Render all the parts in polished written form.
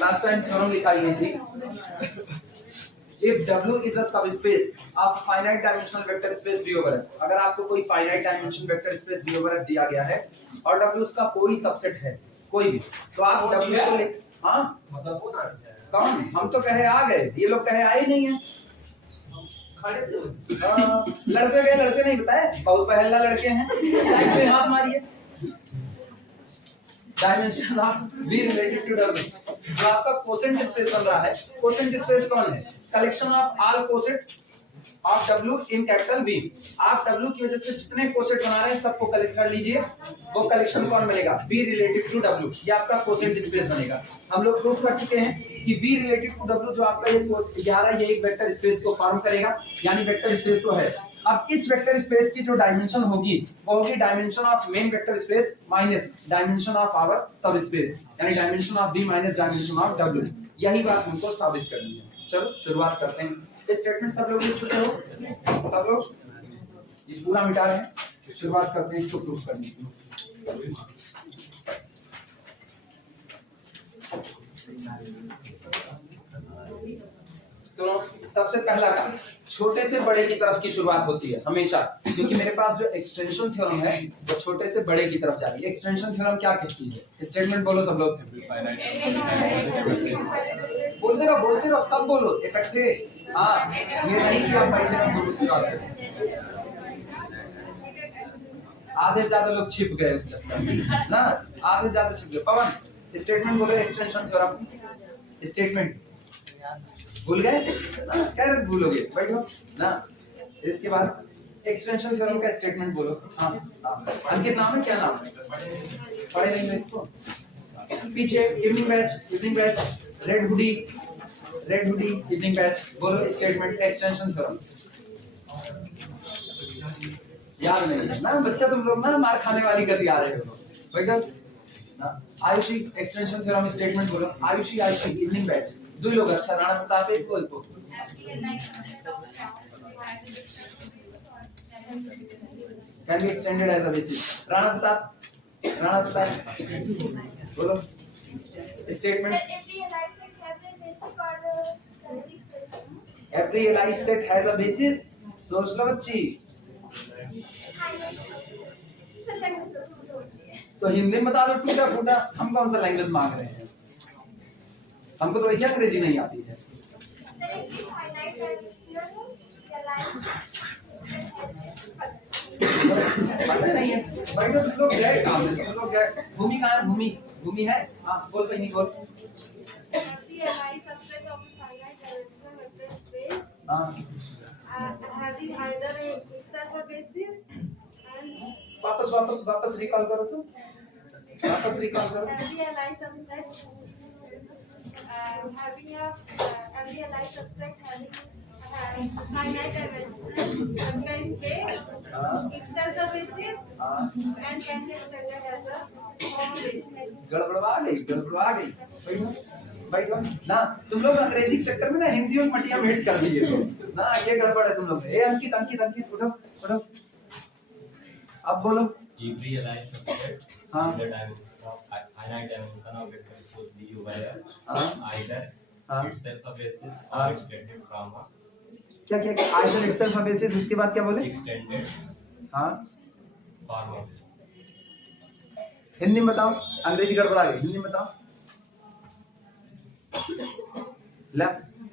Last time theorem लिखाई गई थी, if W is a subspace of finite dimensional vector space V over F, अगर आपको कोई finite dimension vector space V over F दिया गया है और W उसका कोई सबसेट है, कोई भी, तो आप W को लिख, हाँ मतलब कौन, हम तो कहे आ गए, ये लोग कहे आए नहीं है, लड़के गए, लड़के नहीं बताए, बहुत पहला लड़के हैं, पे हाथ मारिए। Dimension of V related to W, जो आपका कोसेंट स्पेस बन रहा है, कोसेंट स्पेस कौन है, collection of all coset of W in capital V, आप W की वजह से जितने कोसेट बना रहे हैं सबको कलेक्ट कर लीजिए, वो कलेक्शन कौन बनेगा, V रिलेटेड टू W, ये आपका कोसेंट स्पेस बनेगा। हम लोग प्रूफ कर चुके हैं कि V रिलेटेड टू W जो आपका ये 11 ये एक वेक्टर स्पेस को फॉर्म करेगा, यानी वेक्टर स्पेस तो है। अब इस वेक्टर स्पेस की जो डायमेंशन होगी वो होगी dimension of main vector space minus dimension of our subspace, यानी dimension of V minus dimension of W, यही बात हमको साबित करनी है। चलो शुरुआत करते हैं। स्टेटमेंट सब लोग लिख चुके हो, सब लोग ये पूरा मिटा रहे हैं, शुरुआत करते हैं इसको प्रूफ करने की। सुनो, सबसे पहला काम छोटे से बड़े की तरफ की शुरुआत होती है हमेशा, क्योंकि मेरे पास जो एक्सटेंशन थ्योरम है वो छोटे से बड़े की तरफ जा रही है। एक्सटेंशन थ्योरम क्या कहती है, स्टेटमेंट बोलो सब लोग, बोलते रहो सब बोलो इकट्ठे, हाँ ये नहीं कि आप आधे से ज्यादा लोग छिप गए उस चक्कर में ना, आधे से ज्यादा छिप गए। पवन स्टेटमेंट बोलो, एक्सटेंशन थ्योरम स्टेटमेंट भूल गए ना, कैसे भूलोगे, बैठो ना। इसके बाद एक्सटेंशन थ्योरम का स्टेटमेंट बोलो। हाँ अंकित नाम है, क्या नाम है, पढ़े नहीं इसको पीछे। Evening batch red hoodie evening batch, बोलो स्टेटमेंट एक्सटेंशन थ्योरम। याद नहीं है ना बच्चा, तुम लोग ना मार खाने वाली गति आ रहे हो, बैठो ना। आयुषी एक्सटेंशन थ्योरम स्टेटमेंट बोलो। आयुषी इवनिंग बैच दो लोग, अच्छा राणा प्रताप एक को can be extended as a basis। Rana Pratap बोलो statement. every Lie set has a basis, सोच लो बच्ची। तो हिंदी में बता दो टूटा फूटा, हम कौन सा लैंग्वेज मांग रहे हैं, हमको तो वैसे अंग्रेजी नहीं आती है। नहीं है भाई, तो लोग गए काम में, तो लोग गए। भूमि कहाँ है, भूमि है, हाँ बोल भाई, नहीं बोल। वापस रिकॉल करो तो, वापस रिकॉल करो। Having a Lie subset having finite dimension, space itself a basis and can be extended as a form basis। गड़बड़ा गई बैठो ना। तुम लोग अंग्रेजी के चक्कर में ना हिंदी और मटिया भेंट कर दिए ना, ये गड़बड़ है तुम लोग। ए अंकित उठो, अब बोलो। Every Lie subset हाँ the dimension of finite dimension of vector space V over F either itself a basis or extended from a क्या either itself a basis, इसके बाद क्या बोले, extended हाँ form of हिंदी में बताओ, अंग्रेजी गड़बड़ा गई, हिंदी में बताओ।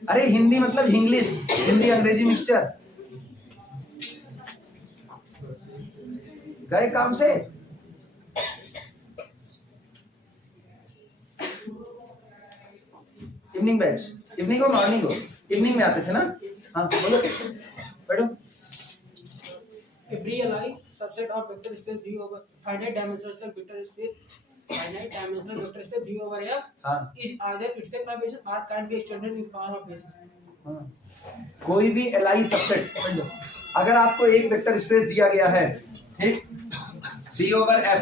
अरे हिंदी मतलब इंग्लिश, हिंदी अंग्रेजी मिक्सचर, गए काम से। इवनिंग बैच, इवनिंग हो मॉर्निंग हो, इवनिंग में आते थे ना, हाँ बोलो बैठो। Every Lie subset of vector space V over finite dimensional vector space V over F is either itself a basis or can be extended in form of basis। कोई भी Lie सबसेट, अगर आपको एक वेक्टर स्पेस दिया गया है, ठीक, V over F,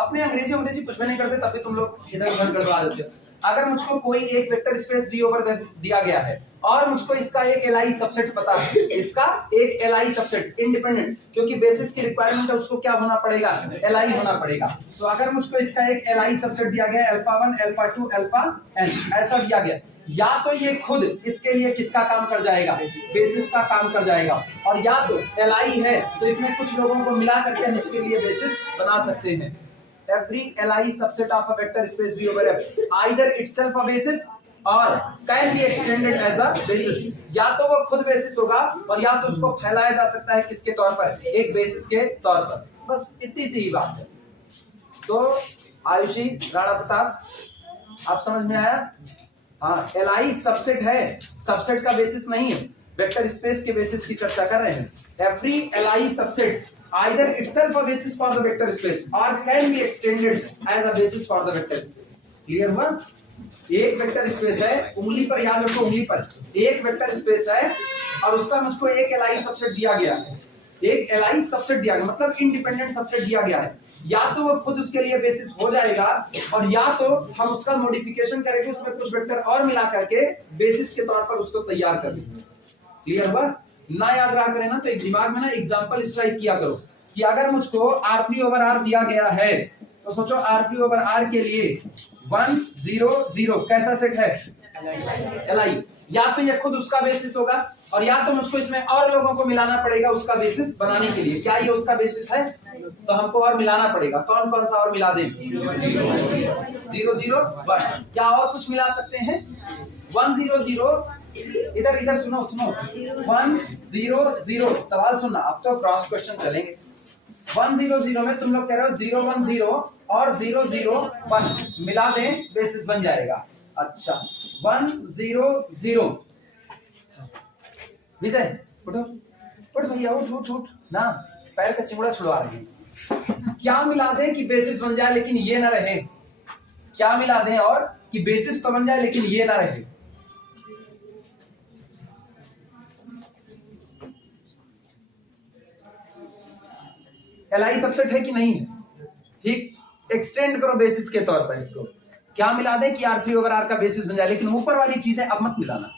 अपने अंग्रेजी कुछ भी नहीं करते, तभी तुम लोग इधर उधर गड़बड़ा देते हो। अगर मुझको कोई एक वेक्टर स्पेस V ओवर दिया गया है और मुझको इसका एक LI सबसेट पता है, इसका एक LI सबसेट इंडिपेंडेंट, क्योंकि बेसिस की रिक्वायरमेंट है उसको क्या होना पड़ेगा, LI होना पड़ेगा। तो अगर मुझको इसका एक LI सबसेट दिया गया है अल्फा 1 अल्फा 2 अल्फा n ऐसा दिया गया, या तो ये खुद इसके लिए किसका काम कर जाएगा, बेसिस का काम कर जाएगा, और या तो LI है तो इसमें कुछ लोगों को मिला करके हम इसके लिए बेसिस बना सकते हैं। Every LI subset of a vector space V over F either itself a basis or can be extended as a basis। या तो वो खुद बेसिस होगा और या तो उसको फैलाया जा सकता है किसके तौर पर, एक बेसिस के तौर पर। बस इतनी सी ही बात है। तो आयुषी, राणा प्रताप, आप समझ में आया? हाँ, LI सबसेट है, सबसेट का बेसिस नहीं है, वेक्टर स्पेस के बेसिस की चर्चा कर रहे हैं। Every LI subset either itself a basis for the vector space or can be extended as a basis for the vector space। Clear हुआ? एक वेक्टर स्पेस है, उंगली पर याद रखो, उंगली पर एक वेक्टर स्पेस है और उसका मुझको एक LI सबसेट दिया गया है, एक LI सबसेट दिया गया मतलब इंडिपेंडेंट सबसेट दिया गया है। या तो वो खुद उसके लिए बेसिस हो जाएगा और या तो हम उसका मॉडिफिकेशन करेंगे, उसमें कुछ वेक्टर और मिला करके बेसिस के तौर पर उसको तैयार कर देंगे। क्लियर हुआ? ना याद रहा करें ना तो एक दिमाग में ना एग्जांपल स्ट्राइक किया करो कि अगर मुझको R3 ओवर R दिया गया है तो सोचो R3 ओवर R के लिए 1 0 0 कैसा सेट है, LI। या तो ये खुद उसका बेसिस होगा और या तो मुझको इसमें और लोगों को मिलाना पड़ेगा उसका बेसिस बनाने के लिए। क्या ये उसका बेसिस है? तो हमको और मिलाना पड़ेगा। कौन कौन सा और मिला दें? 0 0 1। क्या और कुछ मिला सकते हैं? 1 0 0। इधर इधर सुनो सुनो, 1 0 0। सवाल सुनना, अब तो क्रॉस क्वेश्चन चलेंगे। 1 0 0 में तुम लोग कह रहे हो 0 1 0 और 0 0 1 मिला दें, बेसिस बन जाएगा। अच्छा, 1 0 0। विजय उठो, उठ भैया, उठ उठ उठ ना, पैर का चिमड़ा छुड़वा रही है। क्या मिला दें कि बेसिस बन जाए लेकिन ये ना रहे? क्या मिला दें और कि बेसिस तो बन जाए लेकिन ये ना रहे? LI सबसेट है कि नहीं है? ठीक, एक्सटेंड करो बेसिस के तौर पर इसको। क्या मिला दें कि R3 ओवर R का बेसिस बन जाए, लेकिन ऊपर वाली चीजें अब मत मिलाना।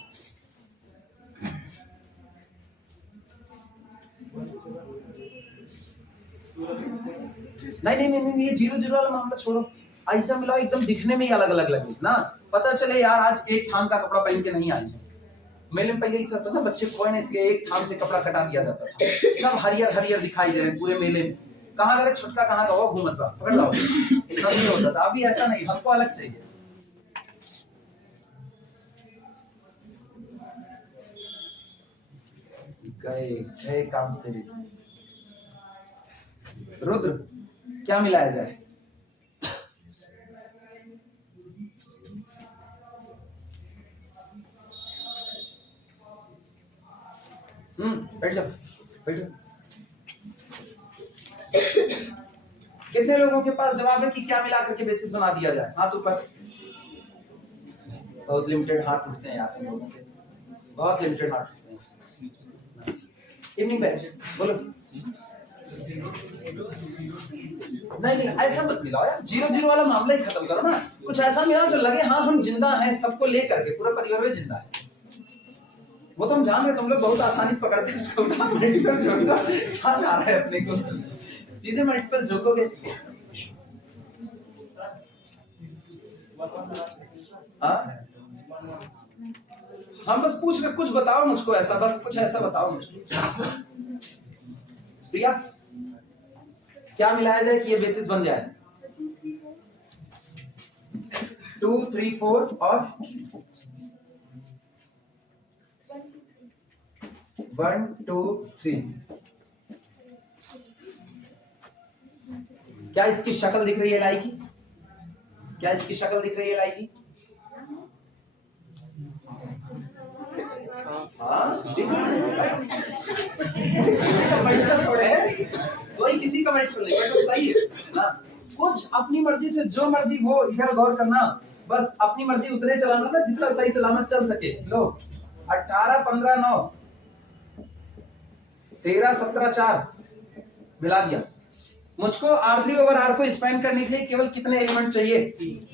नहीं नहीं नहीं, नहीं ये 0 0 वाला मामला छोड़ो, ऐसा मिलाओ एकदम दिखने में ही अलग अलग लगे ना, पता चले यार आज एक थान का कपड़ा पहन के नहीं आए। मेले में पहले ऐसा होता ना, बच्चे खोए ना इसलिए एक थान से कपड़ा कटा दिया जाता था, सब हरियर हरियर दिखाई दे रहे पूरे मेले में। कहाँ गए छुटका, कहाँ का वो घूमत बा, पकड़ लो। तब नहीं होता था, अभी ऐसा नहीं, हमको अलग चाहिए। गए काम से भी। रुद्र, क्या मिलाया जाए? बैठ जाओ, बैठो। कितने लोगों के पास जवाब है कि क्या मिला करके बेसिस बना दिया जाए? हाथ ऊपर। बहुत लिमिटेड हाथ उठते हैं यार लोगों के, बहुत लिमिटेड हाथ उठते हैं। इवनिंग बैच बोलो। नहीं नहीं ऐसा मत मिलाओ यार, 0 0 वाला मामला ही खत्म करो ना। कुछ ऐसा मिलाओ जो लगे हाँ हम जिंदा हैं, सबको लेकर के पूरा परिवार में जिंदा है। वो तो हम जान रहे, तुम लोग बहुत आसानी से पकड़ते हैं इसको। मल्टीपल झोंकता कहाँ जा रहा है अपने को, सीधे मल्टीपल झोंकोगे। हाँ हम बस पूछ रहे, कुछ बताओ मुझको ऐसा, बस कुछ ऐसा बताओ मुझको। प्रिया, क्या मिलाया जाए कि ये बेसिस बन जाए? 2 3 4 और 1 2 3। क्या इसकी शक्ल दिख रही है LI की? क्या इसकी शक्ल दिख रही है LI की? हाँ दिख रही है। कोई किसी का मल्टीपल नहीं, तो सही है ना। कुछ अपनी मर्जी से जो मर्जी हो, इधर गौर करना, बस अपनी मर्जी उतने चलाना ना जितना सही सलामत चल सके। लो 18 15 9 13 17 4 मिला दिया। मुझको R3 ओवर R को स्पैन करने के लिए केवल कितने एलिमेंट चाहिए?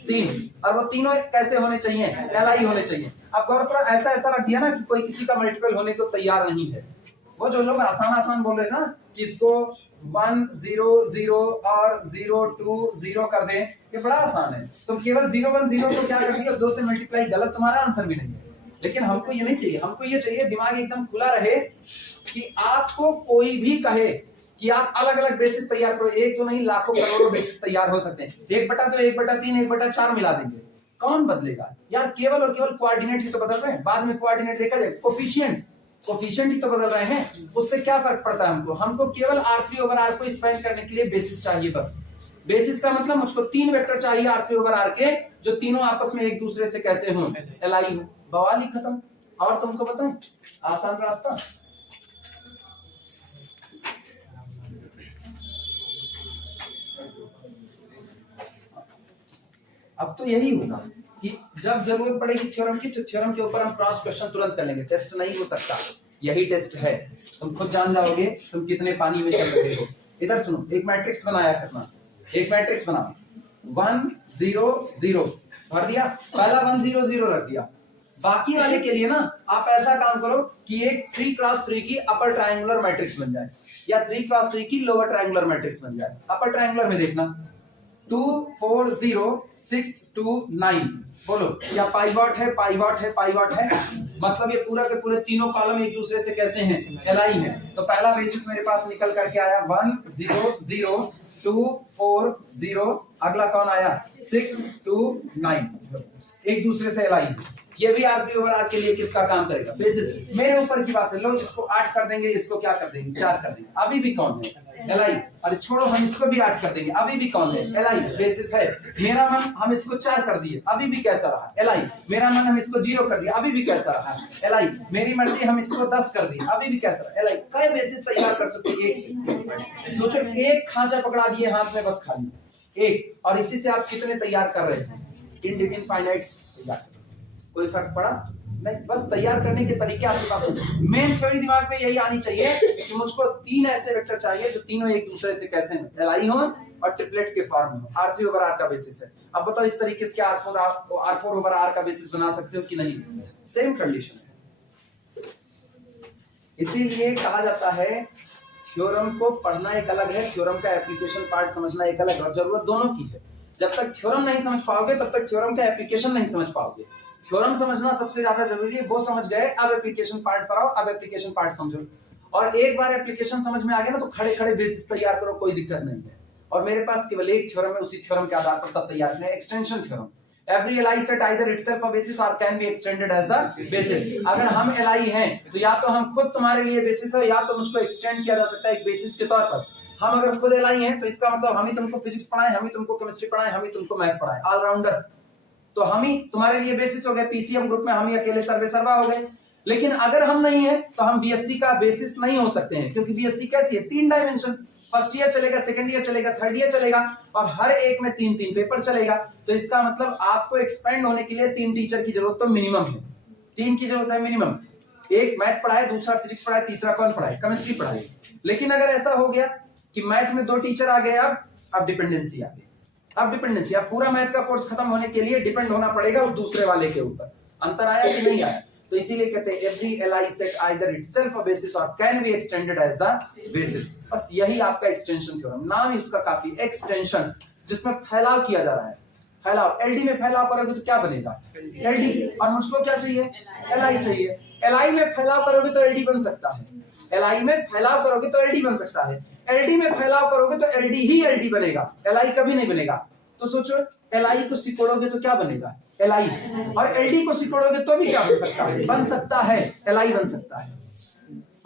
3, और वो तीनों कैसे होने चाहिए? Li होने चाहिए। अब गौर करो, ऐसा ऐसा रख दिया ना कि कोई किसी का मल्टीपल होने को तैयार नहीं है। वो जो लोग आसान आसान बोल रहे ना कि इसको 1 0 0 और 0 2 0 कर दें, ये बड़ा आसान है। तो केवल 0 1 0 को क्या कर दिया, 2 से मल्टीप्लाई, गलत, तुम्हारा आंसर भी नहीं है। लेकिन हमको ये नहीं चाहिए, हमको ये चाहिए दिमाग एकदम खुला रहे कि आपको कोई भी कहे कि आप अलग अलग बेसिस तैयार करो, एक तो नहीं लाखों करोड़ों बेसिस तैयार हो सकते हैं। 1/2 1/3 1/4 मिला देंगे, कौन बदलेगा यार? केवल और केवल कोऑर्डिनेट ही तो बदल रहे हैं, बाद में कोऑर्डिनेट देखा जाए, कोफिशिएंट ही तो बदल रहे हैं, उससे क्या फर्क पड़ता है हमको? हमको केवल R3 ओवर R को स्पैन करने के लिए बेसिस चाहिए बस। बेसिस का मतलब मुझको 3 वेक्टर चाहिए R3 ओवर R के, जो तीनों आपस में एक दूसरे से कैसे हों? Li हो। बवाल ही खत्म। और तुमको बताएं आसान रास्ता, अब तो यही होगा कि जब जरूरत पड़ेगी थ्योरम की, तो थ्योरम के ऊपर हम क्रॉस क्वेश्चन तुरंत कर लेंगे। टेस्ट नहीं हो सकता, यही टेस्ट है। तुम खुद जान जाओगे तुम कितने पानी में चल रहे हो। इधर सुनो, एक मैट्रिक्स बनाया करना, एक मैट्रिक्स बना 1 0 0 भर दिया, पहला 1 0 0 रख दिया। बाकी वाले के लिए ना आप ऐसा काम करो कि एक 3x3 की अपर ट्रायंगुलर मैट्रिक्स बन जाए, या 3x3 की लोअर ट्रायंगुलर मैट्रिक्स बन जाए। अपर ट्रायंगुलर में देखना 2 4 0 6 2 9, बोलो या पाइवॉट है, पाइवॉट है, पाइवॉट है, मतलब ये पूरा के पूरे तीनों कॉलम एक दूसरे से कैसे हैं? Li हैं। तो पहला बेसिस मेरे पास निकल करके आया 1 0 0 2 4 0, अगला कौन आया? 6 2 9, एक दूसरे से Li। ये भी R3 ओवर R के लिए किसका काम करेगा? बेसिस। मेरे ऊपर की बात है, लो इसको 8 कर देंगे, इसको क्या कर देंगे? 4 कर देंगे, अभी भी कौन है? Li। अरे छोड़ो, हम इसको भी 8 कर देंगे, अभी भी कौन है? Li, बेसिस है। मेरा मन हम इसको 4 कर दिए, अभी भी कैसा रहा? Li। मेरा मन हम इसको 0 कर दिया, अभी भी कैसा रहा? Li। मेरी मर्जी हम इसको 10 कर दिए, अभी भी कैसा रहा? Li। कई बेसिस तैयार कर सकते हो एक से? सोचो, एक खांचा पकड़ा दिए हाथ में बस खाली एक, और इसी से आप कितने तैयार कर रहे हैं? इनफाइनाइट तैयार। कोई फर्क पड़ा नहीं, बस तैयार करने के तरीके आपके पास होंगे। मेन थ्योरी दिमाग में यही आनी चाहिए कि मुझको 3 ऐसे वेक्टर चाहिए जो तीनों एक दूसरे से कैसे हैं? Li हो और ट्रिपलेट के फॉर्म में हो। R3 ओवर R का बेसिस है। अब बताओ इस तरीके से R4 ओवर R का बेसिस बना सकते हो कि नहीं? सेम कंडीशन है। इसीलिए कहा जाता है थ्योरम को पढ़ना एक अलग है, थ्योरम का एप्लीकेशन पार्ट समझना एक अलग है, और जरूरत दोनों की है। जब तक थ्योरम नहीं समझ पाओगे तब तक थ्योरम का एप्लीकेशन नहीं समझ पाओगे। थ्योरम समझना सबसे ज्यादा जरूरी है, वो समझ गए, अब एप्लीकेशन पार्ट पर आओ, अब एप्लीकेशन पार्ट समझो। और एक बार एप्लीकेशन समझ में आ गया ना, तो खड़े खड़े बेसिस तैयार करो, कोई दिक्कत नहीं है। और मेरे पास केवल एक थ्योरम है, उसी थ्योरम के आधार पर सब तैयार है, extension theorem. Every Li set either itself a basis or can be extended as the basis। अगर हम Li हैं तो या तो हम खुद तुम्हारे लिए बेसिस हो, या तो मुझको एक्सटेंड किया जा सकता है एक बेसिस के तौर पर। हम अगर खुद Li हैं तो इसका मतलब हम ही तुमको फिजिक्स पढ़ाएं, हम ही तुमको केमिस्ट्री पढ़ाएं, हम ही तुमको मैथ पढ़ाएं, ऑलराउंडर। तो हम ही तुम्हारे लिए बेसिस हो गए, पीसीएम ग्रुप में हम ही अकेले सर्वा हो गए। लेकिन अगर हम नहीं है तो हम बीएससी का बेसिस नहीं हो सकते हैं, क्योंकि बीएससी कैसी है? 3 डायमेंशन, फर्स्ट ईयर चलेगा, सेकंड ईयर चलेगा, थर्ड ईयर चलेगा, और हर एक में 3-3 पेपर चलेगा। तो इसका मतलब आपको एक्सपेंड होने के लिए 3 टीचर की जरूरत तो मिनिमम है, 3 की जरूरत है मिनिमम। एक मैथ पढ़ाए, दूसरा फिजिक्स पढ़ाए, तीसरा कौन पढ़ाए? केमिस्ट्री पढ़ाए। लेकिन अगर ऐसा हो गया कि मैथ में 2 टीचर आ गए, अब डिपेंडेंसी आ गई। अब डिपेंडेंसी, अब पूरा मैथ का कोर्स खत्म होने के लिए डिपेंड होना पड़ेगा उस दूसरे वाले के ऊपर। अंतर आया कि नहीं आया? तो इसीलिए कहते हैं every Li set either itself a basis or can be extended as the basis। बस यही आपका एक्सटेंशन थ्योरम, नाम ही उसका काफी, एक्सटेंशन, जिसमें फैलाव किया जा रहा है। फैलाव, एलडी में फैलाव करोगे तो क्या बनेगा? एलडी। और मुझको क्या चाहिए? Li चाहिए। Li में फैलाव करोगे तो एलडी बन सकता है, Li में फैलाव करोगे तो एलडी बन सकता है, एलडी में फैलाव करोगे तो एलडी ही एलडी बनेगा, Li कभी नहीं बनेगा। तो सोचो, Li को सिकोड़ोगे तो क्या बनेगा? Li। और एलडी को सिकोड़ोगे तो भी क्या बन सकता है? बन सकता है, Li बन सकता है।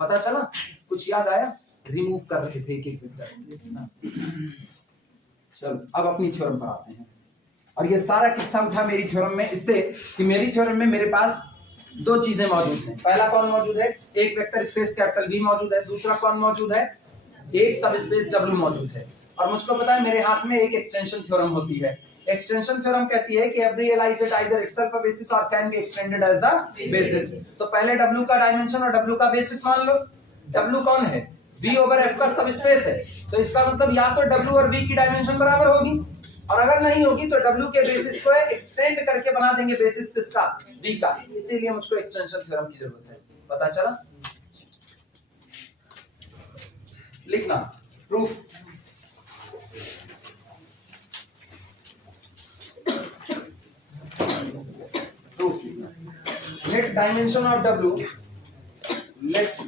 पता चला? कुछ याद आया? रिमूव कर रहे थे एक एक वेक्टर। चलो अब अपनी थ्योरम पर आते हैं। और ये सारा किस्सा उठा मेरी थ्योरम में, इससे कि मेरी थ्योरम में मेरे पास 2 चीजें मौजूद हैं। पहला कौन मौजूद है? एक वेक्टर स्पेस कैपिटल V मौजूद है। दूसरा कौन मौजूद है? एक सब स्पेस W मौजूद है। और मुझको पता है मेरे हाथ में एक एक्सटेंशन थ्योरम होती है। एक्सटेंशन थ्योरम कहती है कि every Li set either itself a basis or can be extended as the basis। तो पहले W का डायमेंशन और W का बेसिस मान लो। W कौन है? V ओवर F का सब स्पेस है, तो इसका मतलब या तो W और V की डायमेंशन बराबर होगी, और अगर नहीं होगी तो W के बेसिस को एक्सटेंड करके बना देंगे बेसिस किसका, V का। इसीलिए मुझको एक्सटेंशन थ्योरम की जरूरत है। पता चला? लिखना proof. Let dimension of W, let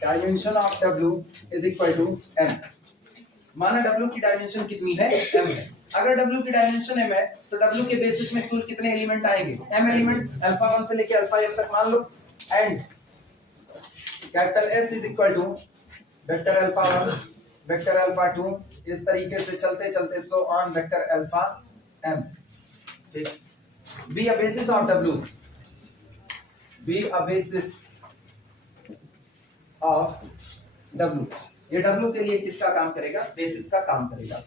dimension of W is equal to m। माना W की डायमेंशन कितनी है, m है। अगर W की डायमेंशन m है तो W के बेसिस में कुल कितने एलिमेंट आएंगे, m एलिमेंट, अल्फा 1 से लेके अल्फा m तक मान लो, and capital S is equal to vector alpha 1, vector alpha 2, इस तरीके से चलते चलते so on vector alpha m। ठीक, be a basis of W, be a basis of W। ये W के लिए किसका काम करेगा, बेसिस का काम करेगा।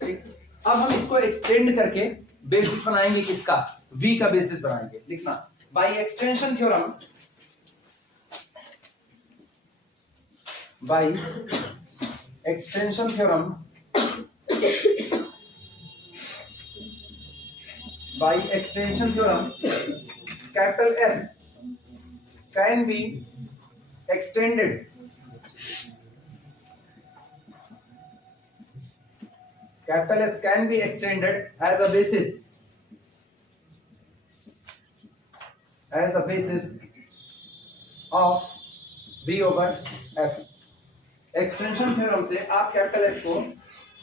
ठीक, अब हम इसको एक्सटेंड करके बेसिस बनाएंगे किसका, V का बेसिस बनाएंगे। लिखना by extension theorem, by extension theorem, by extension theorem, capital S can be extended, capital S can be extended as a basis, as a basis of V over F। Extension theorem से आप capital S को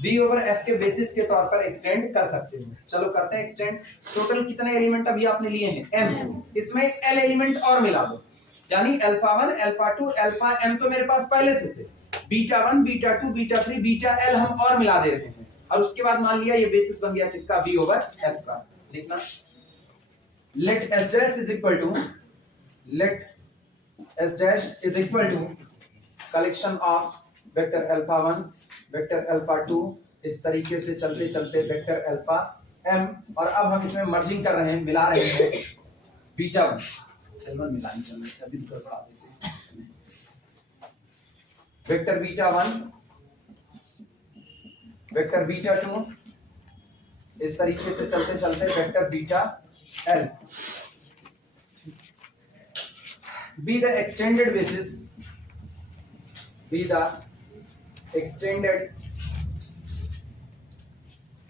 V over F के basis के तौर पर extend कर सकते हैं। चलो करते हैं एक्सटेंड। टोटल कितने एलिमेंट अभी आपने लिए हैं, m, इसमें L एलिमेंट और मिला दो, यानी अल्फा 1, अल्फा 2, अल्फा m तो मेरे पास पहले से थे, beta 1, beta 2, beta 3, beta L हम और मिला दे रहे हैं, और उसके बाद मान लिया ये बेसिस बन गया किसका, V ओवर F का। लिखना let S dash is equal to, let S dash is equal to collection of vector alpha 1, vector alpha 2, इस तरीके से चलते चलते वेक्टर अल्फा m, और अब हम इसमें मर्जिंग कर रहे हैं, मिला रहे हैं बीटा 1, चलो मिलानी चाहिए अभी तो बढ़ा देते हैं, वेक्टर बीटा 1, वेक्टर बीटा 2, इस तरीके से चलते चलते vector beta l। be the extended basis, be the extended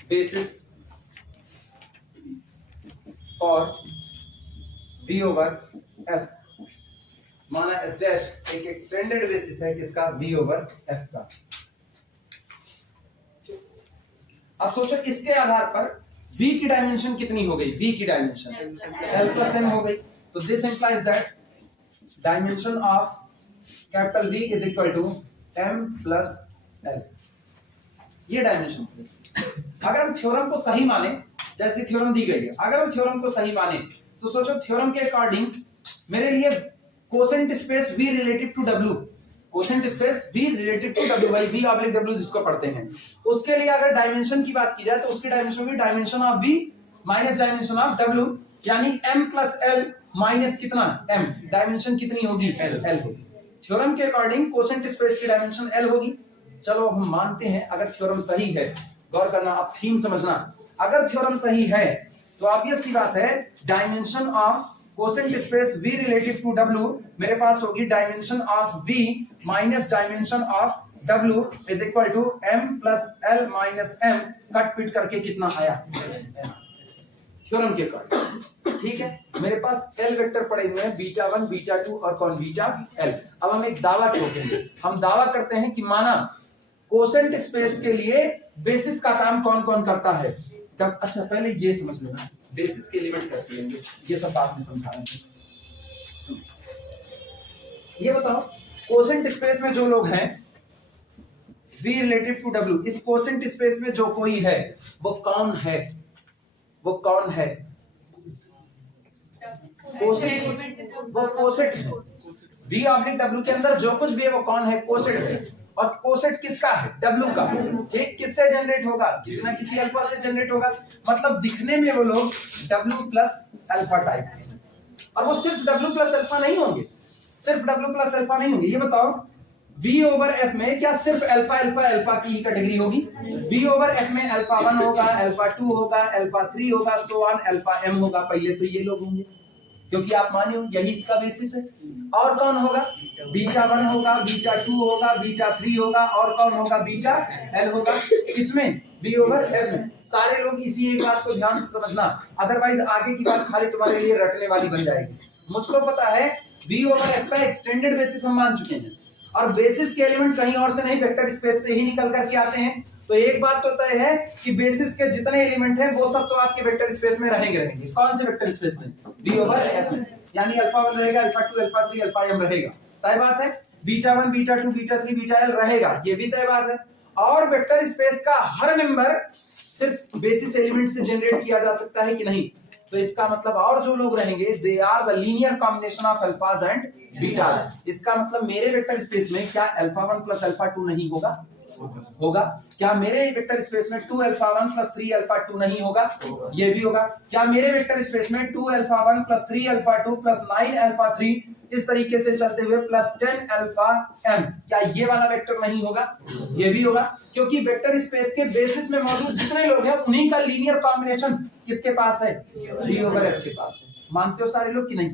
basis for V over F। माना S डैश एक एक्सटेंडेड बेसिस है किसका, V ओवर F का। अब सोचो इसके आधार पर V की डायमेंशन कितनी हो गई, V की डायमेंशन L प्लस M हो गई, तो this implies that dimension of capital V is equal to M plus L। ये डायमेंशन। अगर हम थ्योरम को सही माने, जैसी थ्योरम दी गई है, अगर हम थ्योरम को सही माने तो सोचो थ्योरम के अकॉर्डिंग मेरे लिए quotient space V relative to W, quotient space V relative to W by V oblique W जिसको पढ़ते हैं, उसके लिए अगर डायमेंशन की बात की जाए तो उसकी डायमेंशन होगी dimension of V minus dimension of W, यानी M प्लस L माइनस कितना M, डायमेंशन कितनी होगी, L होगी। थ्योरम के अकॉर्डिंग कोसेंट स्पेस की डायमेंशन L होगी। चलो हम मानते हैं अगर थ्योरम सही है, गौर करना, अब थीम समझना, अगर थ्योरम सही है तो ऑब्वियस सी बात है dimension of quotient space V relative to W मेरे पास होगी dimension of V minus dimension of W is equal to M plus L minus M, कट पिट करके कितना आया थ्योरम के अकॉर्डिंग। ठीक है, मेरे पास L वेक्टर पड़े हुए हैं, बीटा 1, बीटा 2 और कौन, बीटा L। अब हम एक दावा ठोकेंगे, हम दावा करते हैं कि माना कोसेंट स्पेस के लिए बेसिस का काम कौन कौन करता है। तब अच्छा पहले ये समझ लेना बेसिस के एलिमेंट कैसे लेंगे, ये सब बात में समझा रहे हैं। ये बताओ कोसेंट स्पेस में जो लोग हैं V रिलेटिव टू W, इस कोसेंट स्पेस में जो कोई है वो कौन है, वो कौन है, कोसेट, वो कोसेट है। V ऑब्लिक W के अंदर जो कुछ भी है वो कौन है, कोसेट है। और कोसेट किसका है, W का। एक किससे जनरेट होगा, किसी ना किसी अल्फा से जनरेट होगा, मतलब दिखने में वो लोग W प्लस अल्फा टाइप है। और वो सिर्फ W प्लस अल्फा नहीं होंगे, सिर्फ W प्लस अल्फा नहीं होंगे। ये बताओ V ओवर F में क्या सिर्फ अल्फा अल्फा अल्फा की ही कैटेगरी होगी? V ओवर F में अल्फा 1 होगा, अल्फा 2 होगा, अल्फा 3 होगा, सो ऑन अल्फा m होगा। पहले तो ये लोग होंगे क्योंकि आप माने हो यही इसका बेसिस है। और कौन होगा? बीटा 1 होगा, बीटा 2 होगा, बीटा 3 होगा, और कौन होगा? बीटा L होगा। इसमें V ओवर F में सारे लोग इसी एक बात को ध्यान से समझना, अदरवाइज आगे की बात खाली तुम्हारे लिए रटने वाली बन जाएगी। मुझको पता है V ओवर F का एक्सटेंडेड बेसिस हम मान चुके हैं, और बेसिस के एलिमेंट कहीं और से नहीं वेक्टर स्पेस से ही निकल करके आते हैं। तो एक बात तो तय है कि बेसिस के जितने एलिमेंट हैं वो सब तो आपके वेक्टर स्पेस में रहेंगे। कौन से वेक्टर स्पेस में? V ओवर F में, यानी अल्फा 1 रहेगा, अल्फा 2, अल्फा 3, अल्फा m रहेगा। तय बात है। Beta 1, beta 2, beta 3, beta l रहेगा, ये भी तय बात है। और वेक्टर स्पेस का हर मेंबर सिर्फ बेसिस एलिमेंट से जनरेट किया जा सकता है कि नहीं? तो इसका मतलब और जो लोग रहेंगे they are the linear combination of alphas and betas. इसका मतलब मेरे वेक्टर स्पेस में क्या अल्फा 1 प्लस अल्फा 2 नहीं होगा? होगा। क्या मेरे वेक्टर स्पेस में 2 अल्फा 1 प्लस 3 अल्फा 2 नहीं होगा? ये भी होगा। क्या मेरे वेक्टर स्पेस में 2 alpha 1 plus 3 alpha 2 plus 9 alpha 3 इस तरीके से चलते हुए प्लस 10 अल्फा m, क्या ये वाला वेक्टर नहीं होगा? ये भी होगा, क्योंकि वेक्टर स्पेस के बेसिस में मौजूद जितने लोग हैं उन्हीं का लीनियर कॉम्बिनेशन किसके पास है? V ओवर F के पास है। मानते हो सारे लोग कि नहीं?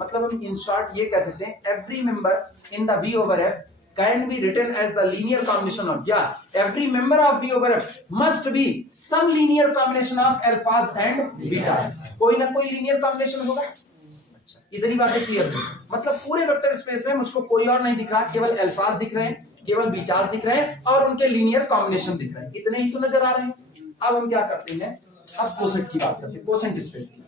मतलब हम इन शॉर्ट ये कह सकते हैं every member in the V over F can be written as the linear combination of, yeah, every member of V over F must be some linear combination of alphas and betas। कोई ना कोई linear combination होगा। अच्छा, इतनी बातें clear हुई। मतलब पूरे वेक्टर स्पेस में मुझको कोई और नहीं दिख रहा, केवल अल्फाज दिख रहे हैं, केवल बीटास दिख रहे हैं, और उनके लीनियर कॉम्बिनेशन दिख रहे हैं। इतने ही तो नजर आ रहे हैं। अब हम क्या करते हैं? अब कोसेट की बात करते हैं, कोसेंट स्पेस की।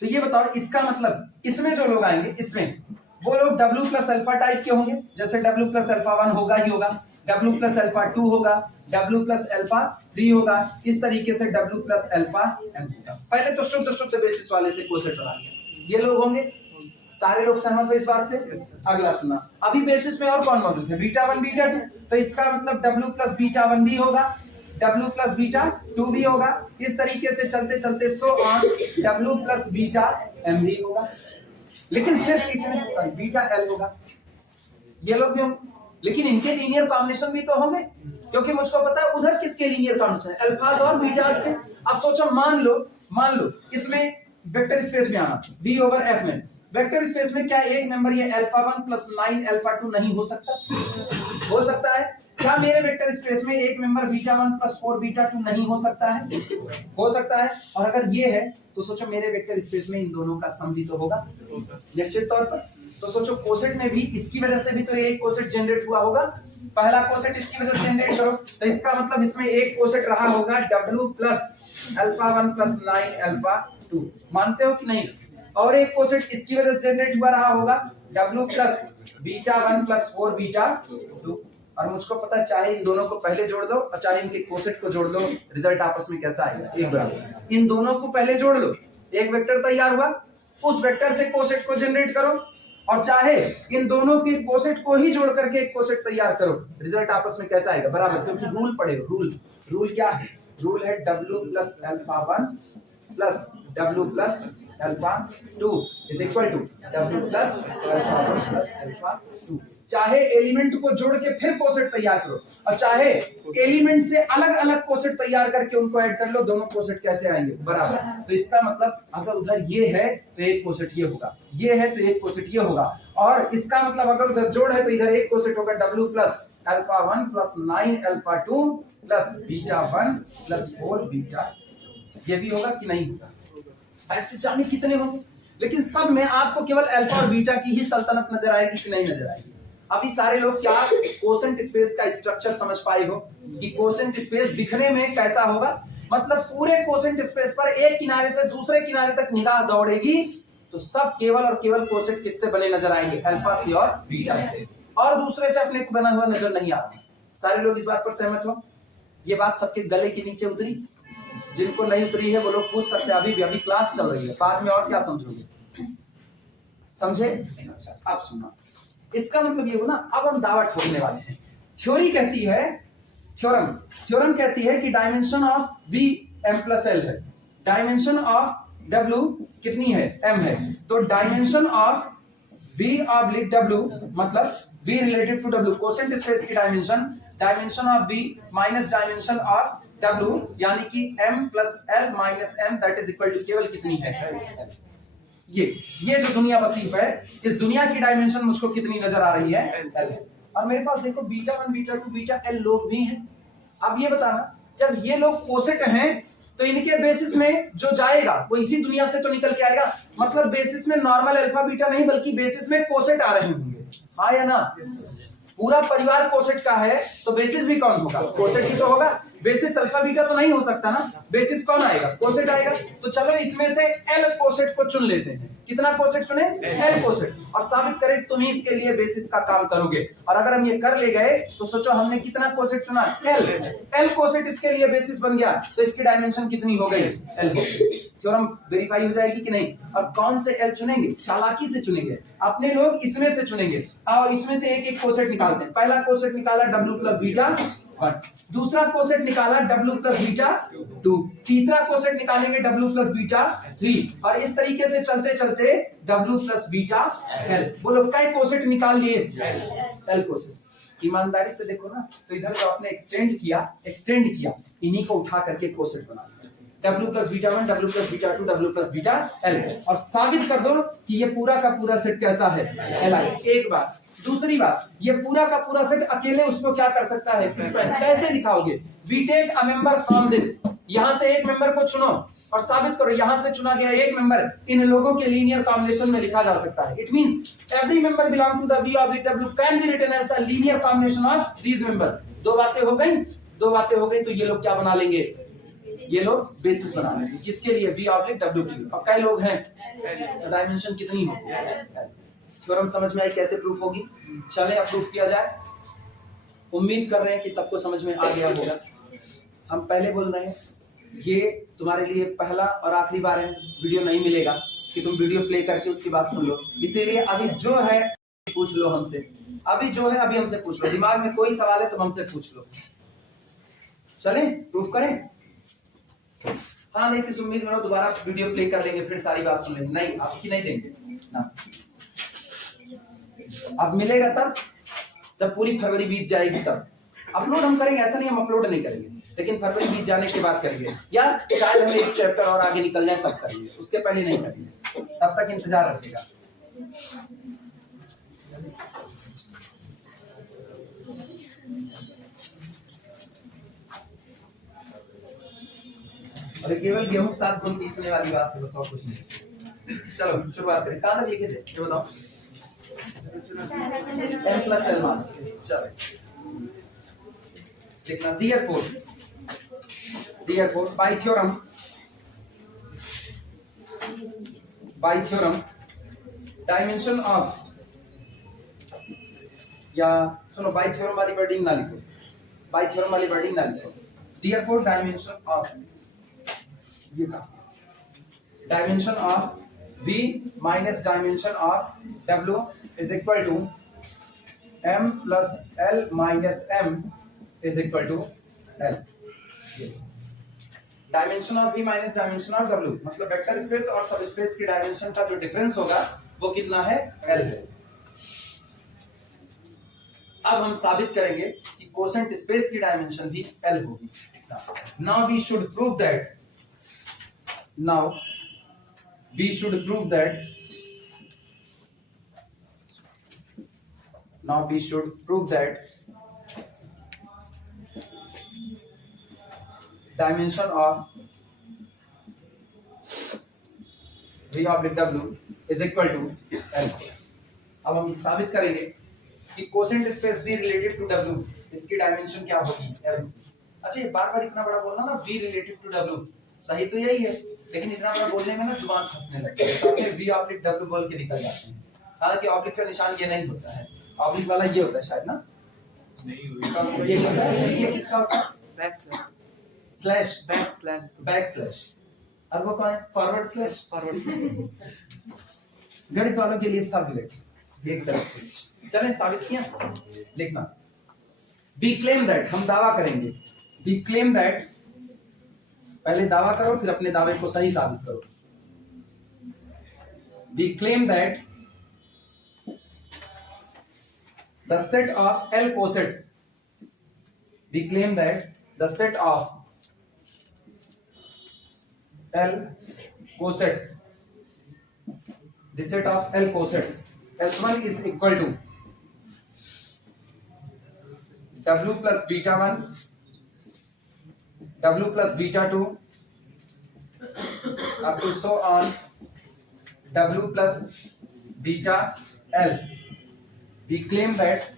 तो ये बताओ, इसका मतलब इसमें जो लोग आएंगे, इसमें वो लोग W प्लस अल्फा टाइप के होंगे, जैसे W प्लस अल्फा 1 होगा ही होगा, W प्लस अल्फा 2 होगा, W प्लस अल्फा 3 होगा, इस तरीके से W प्लस अल्फा m होगा। पहले तो शुद्ध शुद्ध बेसिस वाले से कोसेट बना लिया, ये लोग होंगे। सारे लोग सहमत हो इस बात से? अगला सुना, अभी बेसिस में और कौन मौजूद है? बीटा 1, बीटा 2, तो इसका मतलब W प्लस बीटा 1 भी होगा, W प्लस बीटा 2 भी होगा, इस तरीके से चलते चलते so on W plus beta m भी होगा। लेकिन सिर्फ इतने, सॉरी, बीटा L होगा, ये लोग भी होंगे, लेकिन इनके लीनियर कॉम्बिनेशन भी तो होंगे, क्योंकि मुझको पता है उधर किसके लीनियर कॉम्बिनेशन है? अल्फाज और बीटास के। अब सोचो, मान लो इसमें वेक्टर स्पेस में आना, V ओवर F में वेक्टर स्पेस में क्या एक मेंबर ये अल्फा 1 प्लस 9 अल्फा 2 नहीं हो सकता? हो सकता है। क्या मेरे वेक्टर स्पेस में एक मेंबर बीटा 1 प्लस 4 बीटा 2 नहीं हो सकता है? हो सकता है। और अगर ये है तो सोचो मेरे वेक्टर स्पेस में इन दोनों का सम भी तो होगा निश्चित तौर पर। तो सोचो कोसेट में भी इसकी वजह से भी तो एक कोसेट जनरेट हुआ होगा, पहला कोसेट इसकी वजह से जनरेट करो, तो इसका मतलब इसमें एक कोसेट रहा होगा W plus alpha 1 plus 9 alpha 2। मानते हो कि नहीं? और एक कोसेट इसकी वजह से जनरेट हुआ रहा होगा W plus beta 1 plus 4 beta 2। और मुझको पता है चाहे इन दोनों को पहले जोड़ दो और चाहे इनके कोसेट को जोड़ दो, रिजल्ट आपस में कैसा आएगा? एक बराबर। इन दोनों को पहले जोड़ लो, एक वेक्टर तैयार हुआ, उस वेक्टर से कोसेट को जनरेट करो, और चाहे इन दोनों के कोसेट को ही जोड़ करके एक कोसेट तैयार करो, रिजल्ट आपस में कैसा आएगा? बराबर। क्योंकि रूल पढ़े, रूल क्या है? रूल है W plus alpha 1 plus W plus alpha 2 is equal to W plus alpha 1 plus alpha 2। चाहे एलिमेंट को जोड़ के फिर कोसेट तैयार करो, और चाहे एलिमेंट से अलग अलग कोसेट तैयार करके उनको ऐड कर लो, दोनों कोसेट कैसे आएंगे? बराबर। तो इसका मतलब अगर उधर ये है तो एक कोसेट ये होगा, ये है तो एक कोसेट ये होगा, और इसका मतलब अगर उधर जोड़ है तो इधर एक कोसेट होगा W plus alpha 1 plus 9 alpha 2 plus beta 1 plus 4 beta. ये भी होगा कि नहीं होगा? ऐसे जाने कितने होंगे, लेकिन सब में आपको केवल अल्फा और बीटा की ही सल्तनत नजर आएगी कि नहीं नजर आएगी? अभी सारे लोग क्या कोसेंट स्पेस का स्ट्रक्चर समझ पाए हो कि कोसेंट स्पेस दिखने में कैसा होगा? मतलब पूरे कोसेंट स्पेस पर एक किनारे से दूसरे किनारे तक निगाह दौड़ेगी तो सब केवल और केवल कोसेट किससे बने नजर आएंगे? अल्फा से और बीटा से, और दूसरे से अपने को बना हुआ नजर नहीं आता। सारे लोग इस बात पर सहमत हो? ये बात सबके गले के नीचे उतरी? जिनको नहीं उतरी है वो लोग पूछ सकते हैं, अभी क्लास चल रही है, बाद में और क्या समझोगे? समझे? अच्छा, अब सुना, इसका मतलब ये हो ना, अब हम दावा ठोकने वाले हैं। थ्योरी कहती है, थ्योरम कहती है कि dimension of V m plus L है, डायमेंशन ऑफ W कितनी है, m है। तो dimension of v oblique w मतलब v related to w, quotient space की dimension of v minus dimension of w, यानी कि m plus l minus m that is equal to केवल कितनी है, l। ये जो दुनिया वसीफ है, इस दुनिया की डायमेंशन मुझको कितनी नजर आ रही है, l। और मेरे पास देखो बीटा 1 बीटा 2 बीटा l लोग भी हैं। अब ये बताना, जब ये लोग कोसेट हैं तो इनके बेसिस में जो जाएगा वो इसी दुनिया से तो निकल के आएगा, मतलब बेसिस में नॉर्मल अल्फा बीटा नहीं बल्कि बेसिस में कोसेट आ रहे होंगे, हाँ या ना। पूरा परिवार कोसेट का है तो बेसिस भी कौन होगा, कोसेट ही तो होगा। बेसिस अल्फा बीटा तो नहीं हो सकता ना, बेसिस कौन आएगा, कोसेट आएगा। तो चलो इसमें से एल कोसेट को चुन लेते हैं। कितना कोसेट चुने, एल कोसेट, और साबित करें तुम ही इसके लिए बेसिस का काम करोगे। और अगर हम ये कर ले गए तो सोचो हमने कितना कोसेट चुना, एल। एल कोसेट इसके लिए बेसिस बन गया तो इसकी डायमेंशन कितनी हो गई, एल हो गई। थ्योरम वेरीफाई हो जाएगी कि नहीं। और कौन से एल चुनेंगे, चालाकी से चुनेंगे, अपने लोग इसमें से चुनेंगे। और इसमें से एक एक कोसेट निकालते हैं। पहला कोसेट निकाला डब्ल्यू प्लस बीटा 1, दूसरा कोसेट निकाला W प्लस बीटा 2, तीसरा कोसेट निकालेंगे W प्लस बीटा 3, और इस तरीके से चलते चलते W प्लस बीटा L। बोलो कई कोसेट निकाल लिए, L कोसेट। ईमानदारी से देखो ना, तो इधर जो आपने एक्सटेंड किया इन्हीं को उठा करके कोसेट बना दिया, W plus beta 1, W plus beta 2, W plus beta L। और साबित कर दो कि ये पूरा का पूरा सेट कैसा है, Li। एक बात। दूसरी बात, ये पूरा का पूरा सेट अकेले उसको क्या कर सकता है, कैसे दिखाओगे, we take a member from this, यहां से एक मेंबर को चुनो और साबित करो यहां से चुना गया एक मेंबर इन लोगों के लीनियर कॉम्बिनेशन में लिखा जा सकता है। It means every member belong to the V oblique W can be written as the linear combination of these member. दो बातें हो गई, तो ये लोग क्या बना लेंगे, ये लोग बेसिस बना लेंगे। किसके लिए, V ऑब्लिक W के लिए। और कई लोग हैं, डायमेंशन कितनी हो, थ्योरम समझ में आई कैसे प्रूफ होगी। चलें अब प्रूफ किया जाए। उम्मीद कर रहे हैं कि सबको समझ में आ गया होगा। हम पहले बोल रहे हैं, ये तुम्हारे लिए पहला और आखिरी बार है, वीडियो नहीं मिलेगा कि तुम वीडियो प्ले करके उसकी बात सुन लो। इसीलिए अभी जो है पूछ लो हमसे, अभी हमसे पूछ लो। दिमाग में कोई सवाल है तो हमसे पूछ लो। चलें प्रूफ करें। हाँ नहीं तो उम्मीद करो दोबारा वीडियो प्ले कर लेंगे, फिर सारी बात सुन लेंगे। नहीं, आपकी नहीं देंगे ना। अब मिलेगा तब जब पूरी फरवरी बीत जाएगी, तब अपलोड हम करेंगे। ऐसा नहीं हम अपलोड नहीं करेंगे, लेकिन फरवरी बीत जाने के बाद करेंगे, या शायद हम एक चैप्टर और आगे निकल जाए तब करेंगे, उसके पहले नहीं करेंगे। तब तक इंतजार रखिएगा। और केवल गेहूं के साथ घुन पीसने वाली बात है, बस और कुछ नहीं। चलो शुरुआत करें। कहां तक लिखे थे ये बताओ, m प्लस l मान। चलो लिखना, therefore by theorem dimension of, या सुनो बाय थ्योरम वाली वर्डिंग ना लिखो, therefore डायमेंशन ऑफ, ये कहा dimension of V minus dimension of W is equal to M plus L minus M is equal to L। Dimension of V minus dimension of W मतलब vector space और सब space की dimension का जो difference होगा वो कितना है, L है। अब हम साबित करेंगे कि कोसेंट स्पेस की डायमेंशन भी L होगी। Now we should prove that dimension of V oblique W is equal to L। अब हम साबित करेंगे कि quotient space V related to W, इसकी डायमेंशन क्या होगी, L। अच्छा ये बार बार इतना बड़ा बोलना ना, V रिलेटेड टू W, सही तो यही है, लेकिन इतना बड़ा बोलने में ना जुबान फंसने लगती है, तो फिर V ऑब्लिक W बोल के निकल जाते हैं। हालांकि ऑब्लिक का निशान ये नहीं होता है, ऑब्लिक वाला ये होता है शायद ना, नहीं ये होता है, ये किसका होता है, बैक स्लैश, और वो कौन है, फॉरवर्ड स्लैश। गणित वालों के लिए सब एक तरफ से। चलें साबित किया, लिखना we claim that, हम दावा करेंगे, we claim that, पहले दावा करो फिर अपने दावे को सही साबित करो। we claim that the set of L cosets, we claim that the set of L cosets, the set of L cosets S1 is equal to W plus beta 1, W plus beta 2, up to so on W plus beta L. We claim that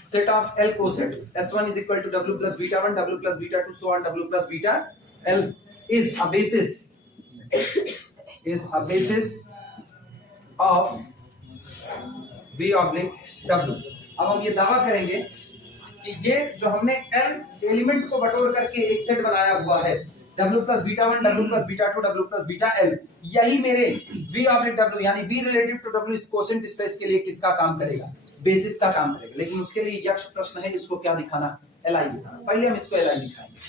set of L cosets S1 is equal to W plus beta 1, W plus beta 2, so on W plus beta L is a basis of V oblique W. अब हम ये दावा करेंगे कि ये जो हमने L element को बटोर करके एक सेट बनाया हुआ है W plus beta 1, W plus beta 2, W plus beta L, यही मेरे V oblique W यानी V relative to W इस कोसेंट स्पेस के लिए किसका काम करेगा? बेसिस का काम करेगा। लेकिन उसके लिए यक्ष प्रश्न है, इसको क्या दिखाना? Li दिखाना। पहले हम इसको Li दिखाएंगे,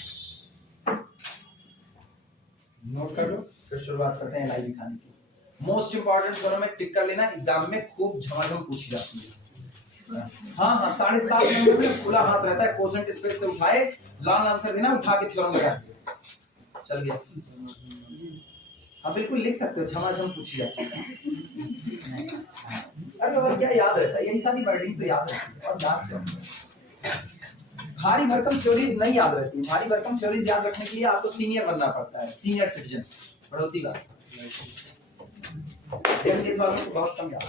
नोट कर लो, फिर शुरुआत करते हैं Li दिखाने की। मोस्ट इंपॉर्टेंट दोनों में टिक कर लेना, एग्जाम में खूब झमाझम पूछी जाती है। हाँ 7.5 नंबर में खुला हाथ रहता है, कोसेंट स्पेस से उठाए लॉन्ग आंसर देना, उठा के थ्योरम लगा दिया, चल गया। हाँ बिल्कुल लिख सकते हो, झमाझम पूछी जाती है। अरे और क्या याद रहता है, यही सारी वर्डिंग तो याद रहती है, और याद क्या, भारी भरकम थ्योरीज नहीं याद रहती। भारी भरकम थ्योरीज याद रखने के लिए आपको सीनियर बनना पड़ता है, सीनियर सिटीजन, बढ़ोती का। यंगेज वालों को बहुत कम याद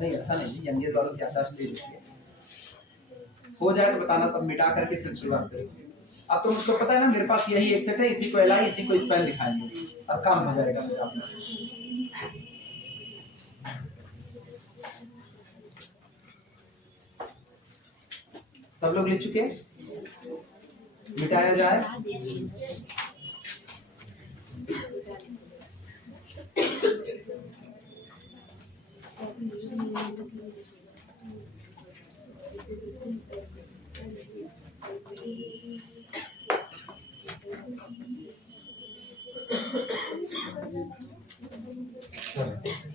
नहीं, ऐसा नहीं, यंगेज वालों की आसाश ले लेती है। हो जाए तो बताना, तब मिटा करके फिर शुरुआत करेंगे। अब तो मुझको पता है ना, मेरे पास यही एक सेट है, इसी को Li, इसी को स्पैन दिखाएंगे, अब काम हो जाएगा मेरा अपना। सब लोग लिख चुके, मिटाया जाए।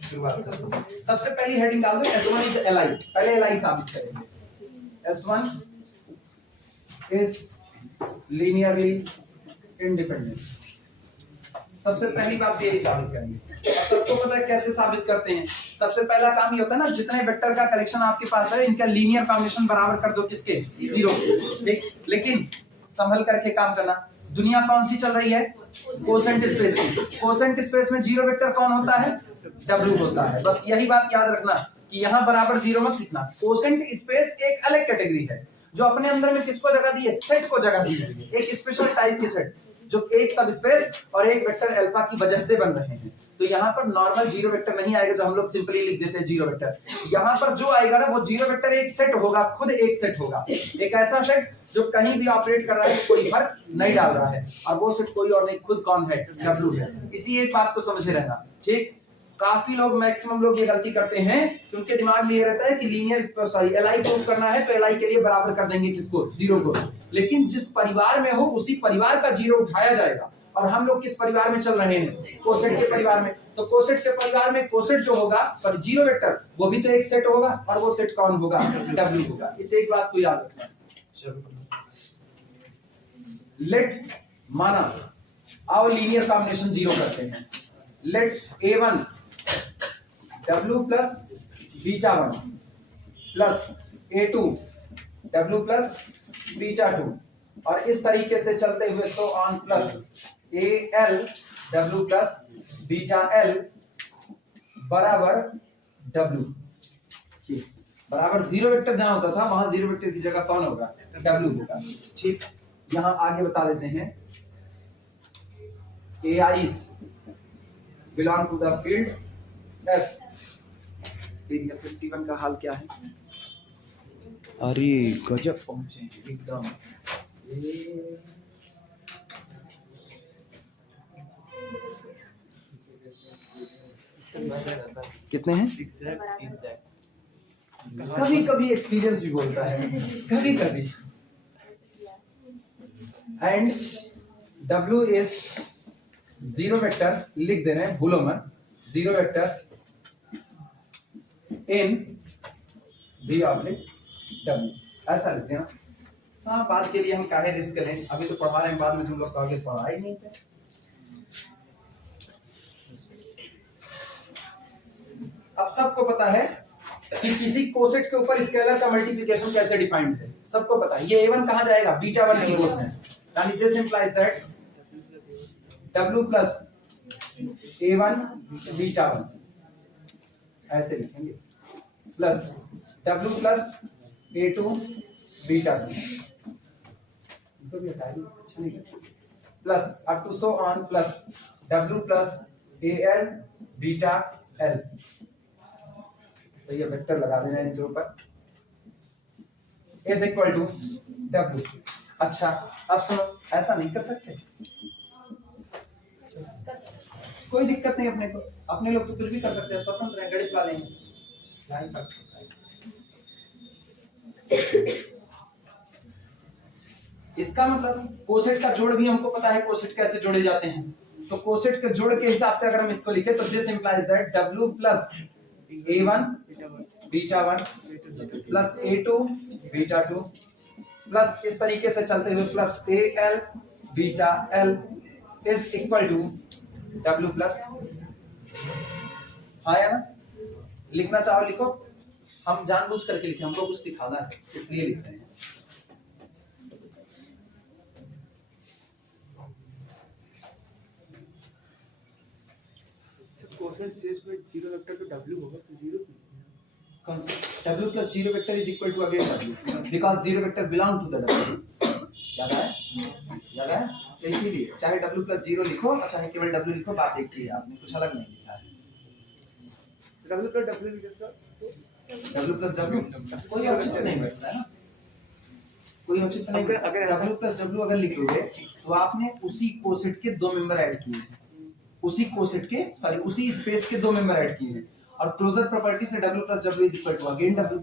शुरुआत करते हैं। सबसे पहली हेडिंग डाल दो S1 is Li, पहले Li साबित करेंगे। S1 is linearly independent, सबसे पहली बात यही साबित करेंगे। सबको पता है कैसे साबित करते हैं। सबसे पहला काम ये होता है ना, जितने वेक्टर का कलेक्शन आपके पास है, इनका लीनियर कॉम्बिनेशन बराबर कर दो किसके? 0 के। लेकिन संभल करके काम करना। दुनिया कौन सी चल रही है? कोसेंट स्पेस की। कोसेंट स्पेस में 0 वेक्टर कौन होता है? W होता है। बस यही बात याद रखना कि यहाँ बराबर 0 मत लिखना। कोसेंट स्पेस एक अलग कैटेगरी है जो अपने अंदर में किसको जगह दी है? सेट को जगह दी है, एक स्पेशल टाइप की सेट जो एक सब स्पेस और एक वेक्टर अल्फा की वजह से बन रहे हैं। तो यहाँ पर नॉर्मल 0 वेक्टर नहीं आएगा जो हम लोग सिंपली लिख देते हैं 0 वेक्टर। यहाँ पर जो आएगा ना वो 0 वेक्टर एक सेट होगा, खुद एक सेट होगा, एक ऐसा सेट जो कहीं भी ऑपरेट कर रहा है, कोई फर्क नहीं डाल रहा है, और वो सेट कोई और नहीं, खुद कौन है? W है। इसी एक बात को समझे रहना, ठीक। काफी लोग, मैक्सिमम लोग ये गलती करते हैं कि उनके दिमाग में ये रहता है कि लीनियर सॉरी Li प्रूव करना है तो Li के लिए बराबर कर देंगे किसको? 0 को। लेकिन जिस परिवार में हो उसी परिवार का 0 उठाया जाएगा। और हम लोग किस परिवार में चल रहे हैं? कोसेट के परिवार में। तो कोसेट के परिवार में कोसेट जो होगा, सॉरी 0 वेक्टर, वो भी तो एक सेट होगा, और वो सेट कौन होगा? W होगा। इस एक बात को याद रखना। लेट माना आओ लीनियर कॉम्बिनेशन 0 करते हैं। Let A1 W plus beta 1 plus A2 W plus beta 2, और इस तरीके से चलते हुए so on plus AL W plus beta L बराबर W। बराबर 0 वेक्टर जहां होता था वहां 0 वेक्टर की जगह कौन होगा? W होगा, ठीक। यहां आगे बता देते हैं AIs belong to the field F। Area 51 का हाल क्या है? अरे गजब पहुंचे एकदम। कितने हैं? कभी कभी एक्सपीरियंस भी बोलता है, कभी कभी। एंड W इज 0 वेक्टर, लिख दे रहे हैं, भूलो मत, 0 वेक्टर इन V ऑब्लिक W, ऐसा लिख देना। हाँ, बात के लिए हम काहे रिस्क लें, अभी तो पढ़ा रहे हैं, बाद में तुम लोग कहोगे पढ़ा ही नहीं थे। अब सबको पता है कि किसी कोसेट के ऊपर स्केलर का मल्टीप्लिकेशन कैसे डिफाइंड है, सबको पता है। ये A1 कहाँ जाएगा, बीटा 1 की ग्रोथ है, यानी this implies that W plus A1 beta 1, ऐसे लिखेंगे, plus W plus A2 beta 2, इनको भी हटा दो, अच्छा नहीं है, plus up to so on, plus W plus AL beta L। तो ये वेक्टर लगा देना इनके ऊपर, इज इक्वल टू W। अच्छा, अब सुनो, ऐसा नहीं कर सकते, कोई दिक्कत नहीं, अपने को, अपने लोग तो कुछ भी कर सकते हैं, स्वतंत्र है, गणित वाले हैं। इसका मतलब कोसेट का जोड़ भी हमको पता है, कोसेट कैसे जोड़े जाते हैं। तो कोसेट के जोड़ के हिसाब से अगर हम इसको लिखे तो this implies that W plus A1 beta 1 plus A2 beta 2 plus इस तरीके से चलते हुए plus AL beta L is equal to W plus. आया ना? लिखना चाहो लिखो, हम जानबूझ करके लिखे, हमको कुछ सिखाना है इसलिए लिख रहे हैं। कोसेट शेष में जीरो वेक्टर तो W होगा, तो जीरो कौन सा W plus zero vector is equal to again W, because zero vector belong to the W। याद आया? याद आया? तो इसीलिए चाहे W प्लस जीरो लिखो और चाहे केवल W लिखो, बात एक ही है, आपने कुछ अलग नहीं लिखा है। W प्लस W लिखा तो W प्लस W कोई औचित्य नहीं बैठता है ना, कोई औचित्य नहीं बैठता। अगर W प्लस W अगर लिखोगे तो आपने उसी कोसेट के दो मेंबर ऐड किए हैं, उसी कोसेट के सॉरी उसी स्पेस के दो मेंबर ऐड किए हैं, और क्लोजर प्रॉपर्टी से W plus W is equal to again W।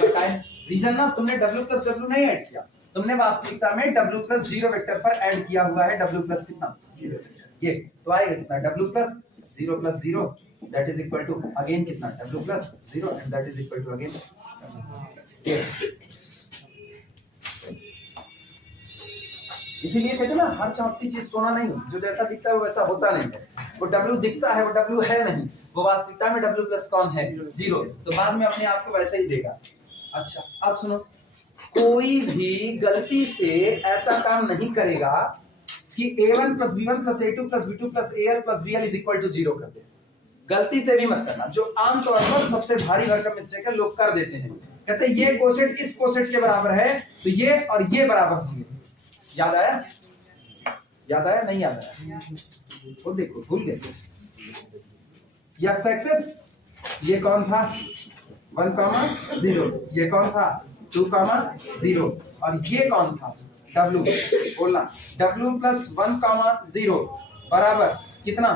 पता है रीजन ना, तुमने W प्लस W नहीं ऐड किया, तुमने वास्तविकता में W प्लस जीरो वेक्टर पर ऐड किया हुआ है W प्लस कितना, ये तो आएगा कितना, W plus zero that is equal to again कितना, W plus zero and that is equal to again ये। इसीलिए कहते हैं ना, हर चमकती चीज सोना नहीं, जो जैसा दिखता है वो वैसा होता नहीं है। वो W दिखता है, वो W है नहीं, वो वास्तविकता में W प्लस कौन है, जीरो, तो बाद में अपने आप को वैसे ही देगा। अच्छा, अब सुनो, कोई भी गलती से ऐसा काम नहीं करेगा कि A1 plus B1 plus A2 plus B2 plus AL plus BL is equal to zero कर दे, गलती से भी मत करना। जो आमतौर पर सबसे भारी भरकम मिस्टेक है, लोग कर देते हैं, कहते हैं ये कोसेट इस कोसेट के बराबर है तो ये और ये बराबर होंगे। याद आया? याद आया? नहीं याद आया? वो देखो, भूल गए। ये एक्स एक्सिस, ये कौन था, 1,0, ये कौन था, 2,0, और ये कौन था, W। बोलना W प्लस 1,0 बराबर कितना,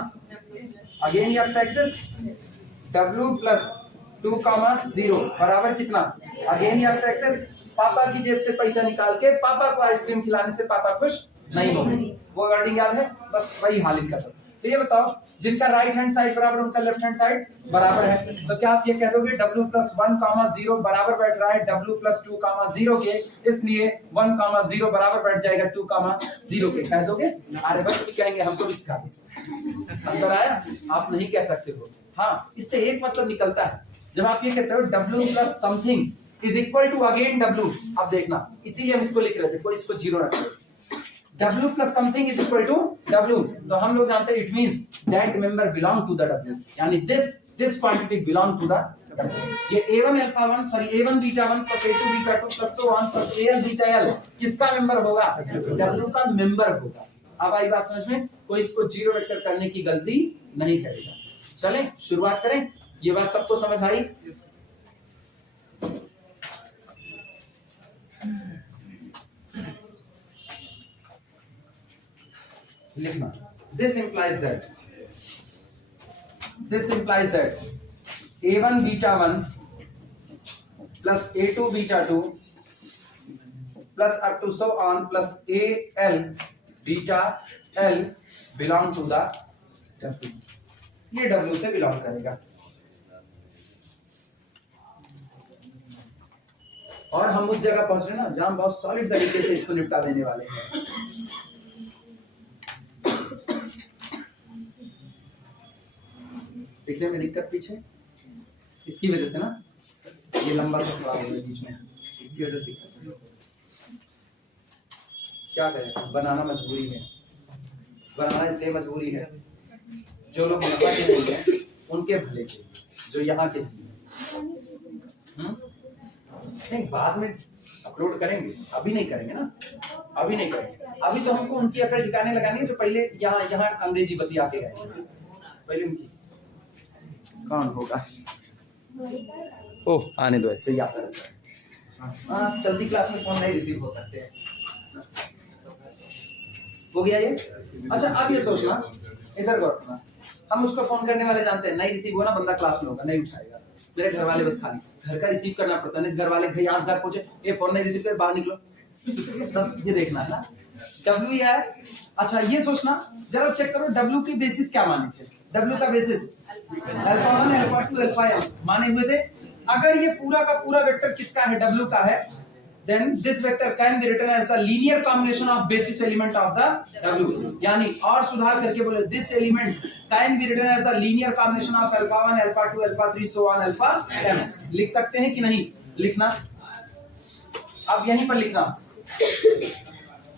again x axis, W plus 2,0 बराबर कितना, अगेन एक्स एक्सिस। पापा की जेब से पैसा निकाल के पापा को आइसक्रीम खिलाने से पापा खुश नहीं होंगे, वो वर्डिंग याद है, बस वही हाल इनका सब। तो ये बताओ, जिनका राइट हैंड साइड बराबर उनका लेफ्ट हैंड साइड बराबर है, तो क्या आप ये कह दोगे W प्लस 1,0 बराबर बैठ रहा है W प्लस 2,0 के, इसलिए 1,0 बराबर बैठ जाएगा 2,0 के, कह दोगे? अरे बस भी कहेंगे, हमको भी सिखा दे। अंतर आया? आप नहीं कह सकते हो। हाँ, इससे एक मतलब निकलता है, जब आप ये कहते हो W plus something is equal to again W, अब देखना, इसीलिए हम इसको लिख रहे थे, कोई इसको जीरो रखते, W plus something is equal to W, तो हम लोग जानते हैं it means that member belong to the W, यानी this quantity belong to the W। ये A1 alpha 1 sorry A1 beta 1 plus A2 beta 2 plus so on plus AL beta L किसका member होगा, W का member होगा। अब आई बात समझ में, कोई इसको जीरो वेक्टर करने की गलती नहीं करेगा। चलें शुरुआत करें, ये बात सबको समझ आई? लिखना, this implies that A1 beta 1 plus A2 beta 2 plus up to so on plus AL beta L belong to the W, ये W से बिलोंग करेगा। और हम उस जगह पहुंच रहे हैं ना जहां बहुत सॉलिड तरीके से इसको निपटा देने वाले हैं। देखने में दिक्कत पीछे इसकी वजह से ना, ये लंबा सा थोड़ा है बीच में, इसकी वजह से दिक्कत है। क्या करें, बनाना मजबूरी है, बनाना इसलिए मजबूरी है जो लोग यहाँ के नहीं हैं उनके भले के, जो यहाँ के नहीं, बाद में अपलोड करेंगे, अभी नहीं करेंगे ना, अभी नहीं करेंगे। अभी तो हमको उनकी अकल ठिकाने लगानी है जो पहले यहाँ अंग्रेजी बतिया के गए, पहले उनकी। कौन होगा? ओह आने दो, ऐसे ही आता रहता है। हाँ, चलती क्लास में फोन नहीं रिसीव हो सकते हैं। हो गया ये? अच्छा अब ये सोचना, इधर गौर करना, हम उसको फोन करने वाले जानते हैं, नहीं रिसीव होना, बंदा क्लास में होगा, नहीं उठाएगा। मेरे घर वाले बस खाली घर का रिसीव करना पड़ता है, घर वाले यहाँ घर पहुंचे, ये फोन नहीं रिसीव कर, बाहर निकलो। तब ये देखना है ना W ये है। अच्छा ये सोचना, जरा चेक करो W की बेसिस क्या माने थे? W का basis alpha 1 alpha 2 alpha m माने हुए थे। अगर ये पूरा का पूरा वेक्टर किसका है? W का है। Then this vector can be written as the linear combination of basis element of the W. यानी और सुधार करके बोले this element can be written as the linear combination of alpha 1 alpha 2 alpha 3 so on alpha m. लिख सकते हैं कि नहीं? लिखना, अब यहीं पर लिखना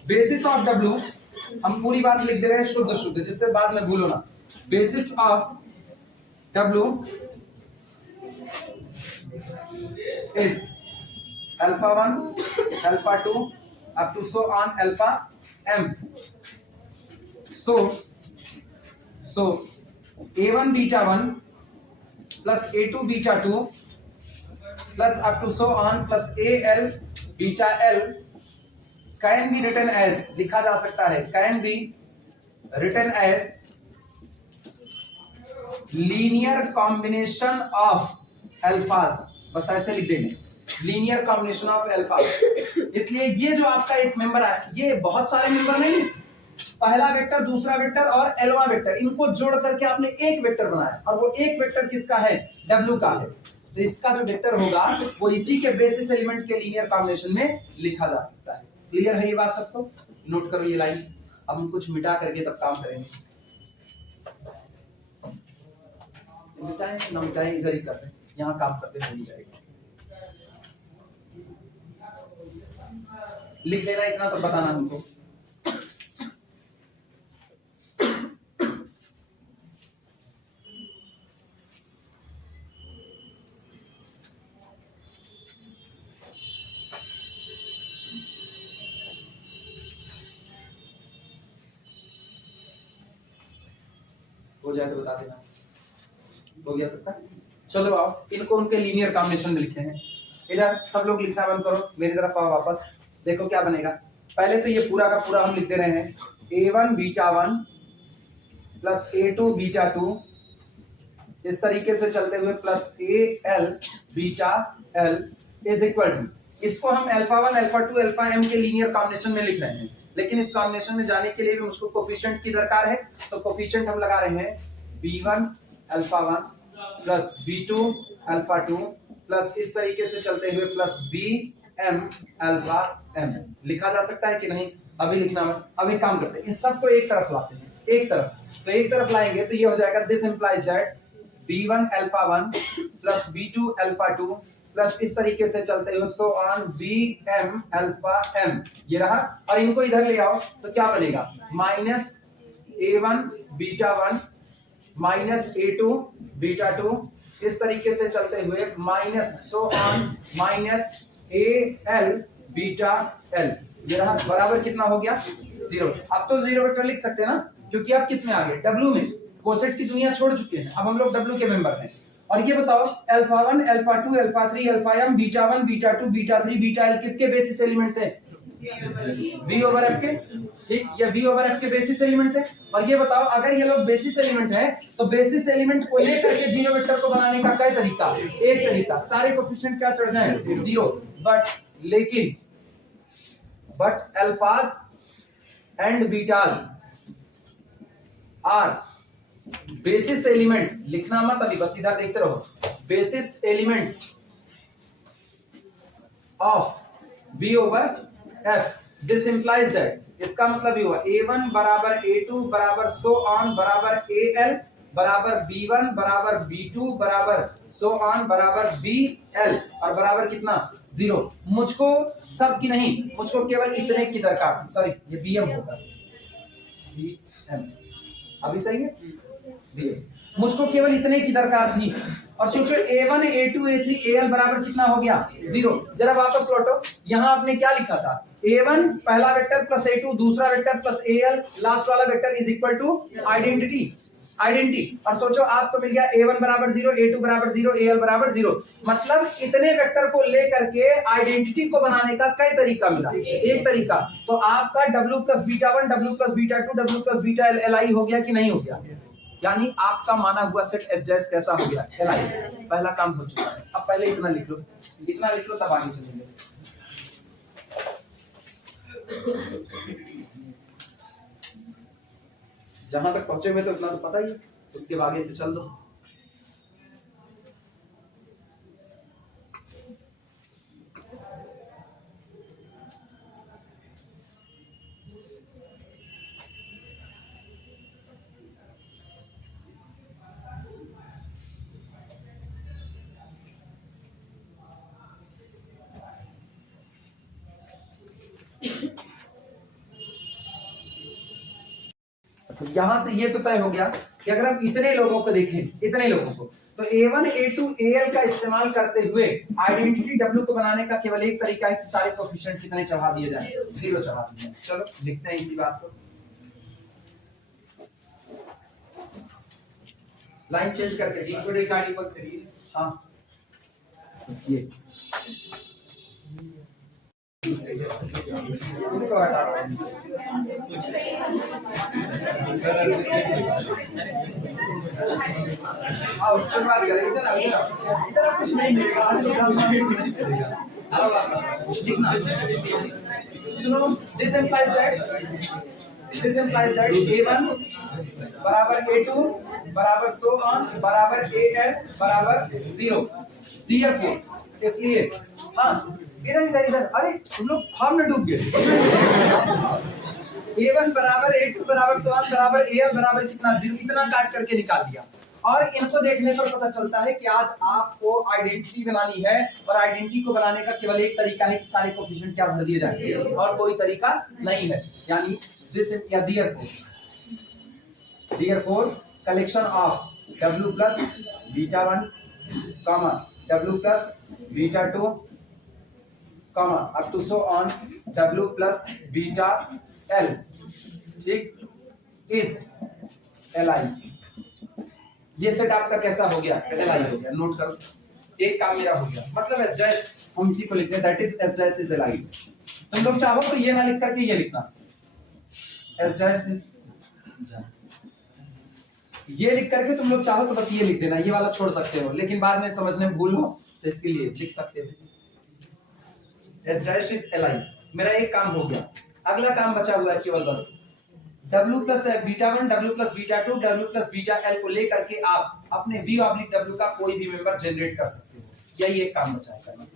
बेसिस ऑफ W, हम पूरी बात लिख दे रहे हैं शुद्ध शुद्ध, जिससे बाद में भूलो ना। Basis of W is alpha 1 alpha 2 up to so on alpha m. So a1 beta 1 plus a2 beta 2 plus up to so on plus al beta l can be written as, लिखा जा सकता है, can be written as linear combination of alphas। बस ऐसे लिख देंगे, linear combination of alpha. इसलिए ये जो आपका एक मेंबर है, ये बहुत सारे मेंबर नहीं, पहला वेक्टर, दूसरा वेक्टर और एलवा वेक्टर, इनको जोड़ करके आपने एक वेक्टर बनाया, और वो एक वेक्टर किसका है? W का है। तो इसका जो वेक्टर होगा वो इसी के बेसिस एलिमेंट के लीनियर कॉम्बिनेशन में लिखा जा सकता है। क्लियर है ये बात सबको? नोट करो ये लाइन, अब हम कुछ मिटा करके तब काम करेंगे। मिटाएं ना मिटाएं, इधर ही करते हैं, यहाँ काम करते हो जाएगा। लिख लेना इतना तो बताना हमको। हो जाए तो बता देना। हो गया सबका? चलो आओ, इनको उनके लीनियर कॉम्बिनेशन में लिखे हैं। इधर सब लोग लिखना बंद करो, मेरी तरफ आओ वापस। देखो क्या बनेगा। पहले तो ये पूरा का पूरा हम लिख दे रहे हैं, a1 beta 1 plus a2 beta 2, इस तरीके से चलते हुए plus al beta l is equal to, इसको हम अल्फा 1 अल्फा 2 अल्फा m के लीनियर कॉम्बिनेशन में लिख रहे हैं। लेकिन इस कॉम्बिनेशन में जाने के लिए भी मुझको कोफिशिएंट की दरकार है, तो कोफिशिएंट हम लगा रहे हैं b1 alpha 1 plus b2 alpha 2 plus इस तरीके से चलते हुए प्लस bm अल्फा m। लिखा जा सकता है कि नहीं? अभी लिखना है। अभी काम करते हैं, इन सबको एक तरफ लाते हैं, एक तरफ। तो एक तरफ लाएंगे तो ये हो जाएगा, this implies that b1 alpha 1 plus b2 alpha 2 plus इस तरीके से चलते हुए so on bm alpha m। ये रहा, और इनको इधर ले आओ तो क्या बनेगा? Minus a1 beta 1 minus a2 beta 2, इस तरीके से चलते हुए minus so on minus al beta l। ये रहा, बराबर कितना हो गया? 0। अब तो 0 वेक्टर लिख सकते हैं ना, क्योंकि अब किस में आ गए? W में। कोसेट की दुनिया छोड़ चुके हैं, अब हम लोग W के मेंबर हैं। और ये बताओ, alpha 1 alpha 2 alpha 3 alpha m beta 1 beta 2 beta 3 beta l किसके बेसिस एलिमेंट थे? V ओवर f के। ठीक, ये V ओवर f के बेसिस एलिमेंट थे। और ये बताओ, अगर ये लोग बेसिस एलिमेंट है तो बेसिस एलिमेंट को लेकर के जीरो वेक्टर को बनाने का क्या तरीका? एक तरीका, सारे कोफिशिएंट क्या चढ़ जाए? 0। But alphas and betas are basis element. लिखना मत अभी, बस इधर देखते रहो। Basis elements of V over F. This implies that, इसका मतलब ये हुआ A1 बराबर A2 बराबर सो ऑन बराबर AL बराबर B1 बराबर B2 बराबर सो ऑन बराबर BL और बराबर कितना 0। मुझको सब की नहीं, मुझको केवल इतने की दरकार थी। सॉरी, ये BM होगा, BM अभी सही है। BM मुझको केवल इतने की दरकार थी। और सोचो A1 A2 A3 AL बराबर कितना हो गया 0। जरा वापस लौटो, यहां आपने क्या लिखा था, A1 पहला वेक्टर प्लस A2 दूसरा वेक्टर प्लस AL लास्ट वाला vector is equal to identity. और सोचो आपको मिल गया A1 बराबर 0 A2 बराबर 0 AL बराबर 0। मतलब इतने वेक्टर को लेकर के आइडेंटिटी को बनाने का कई तरीका मिला। एक तरीका तो आपका W plus beta 1 W plus beta 2 W plus beta L LI हो गया कि नहीं हो गया, यानी आपका माना हुआ सेट S डैश कैसा हो गया LI। पहला काम हो चुका है। अब पहले इतना लिख लो, तब आगे चलेंगे। जहां तक पहुंचे हुए तो इतना तो पता ही है, उसके आगे से चल दो। तो यहां से ये तो तय हो गया कि अगर हम इतने लोगों को देखें, इतने लोगों को, तो A1 A2 AL का इस्तेमाल करते हुए आइडेंटिटी W को बनाने का केवल एक तरीका है कि सारे कोएफिशिएंट कितने चढ़ा दिए जाएं, 0 चढ़ा दिए जाएं। चलो लिखते हैं इसी बात को, लाइन चेंज करके D गाड़ी पर करिए। हाँ ये उनको हटा रहा हूं। आओ शुरुआत करें, इधर कुछ नहीं मिलेगा, लिखना सुनो। दिस इंप्लाइज दैट A1 बराबर A2 बराबर सो ऑन बराबर AL बराबर 0। Therefore इसलिए हाँ इधर अरे तुम लोग फॉर्म में डूब गए। A1 बराबर A2 बराबर सो ऑन बराबर AL बराबर कितना 0, इतना काट करके निकाल दिया। और इनको देखने पर पता चलता है कि आज आपको आइडेंटिटी बनानी है, और आइडेंटिटी को बनाने का केवल एक तरीका है कि सारे कोएफिशिएंट क्या भर दिए जाएंगे, और कोई तरीका नहीं है। यानी दिस या therefore collection of W plus beta 1 W plus beta 2 up to so on W plus beta L, ठीक, इज LI। ये सेट आपका कैसा हो गया, LI हो गया। नोट करो, एक काम मेरा हो गया, मतलब S डैश हम इसी को लिखते हैं, that is S dash is LI। तुम लोग चाहो तो ये ना लिख करके ये लिखना, S डैश इज, ये लिख करके तुम लोग चाहो तो बस ये लिख देना, ये वाला छोड़ सकते हो, लेकिन बाद में समझने में भूल हो तो इसके लिए लिख सकते हो S डैश इज LI। मेरा एक काम हो गया, अगला काम बचा हुआ है केवल बस W plus beta 1 W plus beta 2 W plus beta L को लेकर के आप अपने V ऑब्लिक W का कोई भी मेंबर जनरेट कर सकते हो। यही एक काम बचा है करना।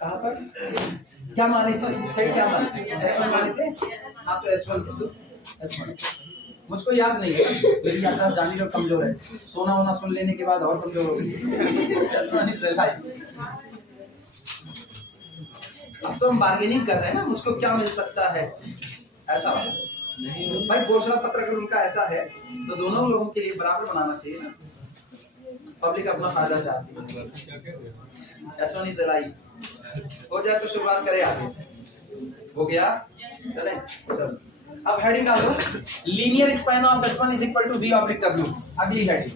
कहाँ पर क्या माने थे, सेट क्या माने, S1 माने थे। हाँ तो S1 मुझको याद नहीं है, मेरी याददाश्त जानी जो कमजोर है, सोना वोना सुन लेने के बाद और कमजोर हो गई। अब तो हम बार्गेनिंग कर रहे हैं ना, मुझको क्या मिल सकता है, ऐसा भाई घोषणा पत्र अगर उनका ऐसा है तो दोनों लोगों के लिए बराबर बनाना चाहिए ना, पब्लिक अपना फायदा चाहती है। S1 इज LI हो जाए तो शुरुआत करें आगे, हो गया चले। चलो अब हेडिंग डालो, linear span of S1 is equal to V oblique W। अगली हेडिंग,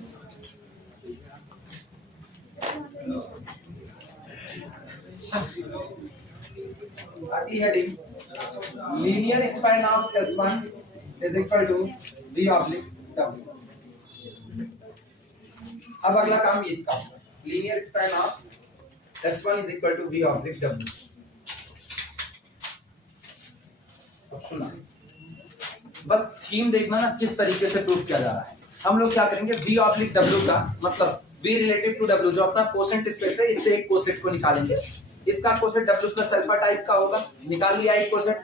अगली heading linear span of S1 is equal to V oblique W। अब अगला काम ये इसका linear span of S1 is equal to V oblique W। अब सुना, बस थीम देखना ना किस तरीके से प्रूव किया जा रहा है। हम लोग क्या करेंगे, V ऑब्लिक W का मतलब V रिलेटिव टू W जो अपना कोसेंट स्पेस है, इससे एक कोसेट को निकालेंगे। इसका coset W plus alpha type का होगा, निकाल लिया एक कोसेट।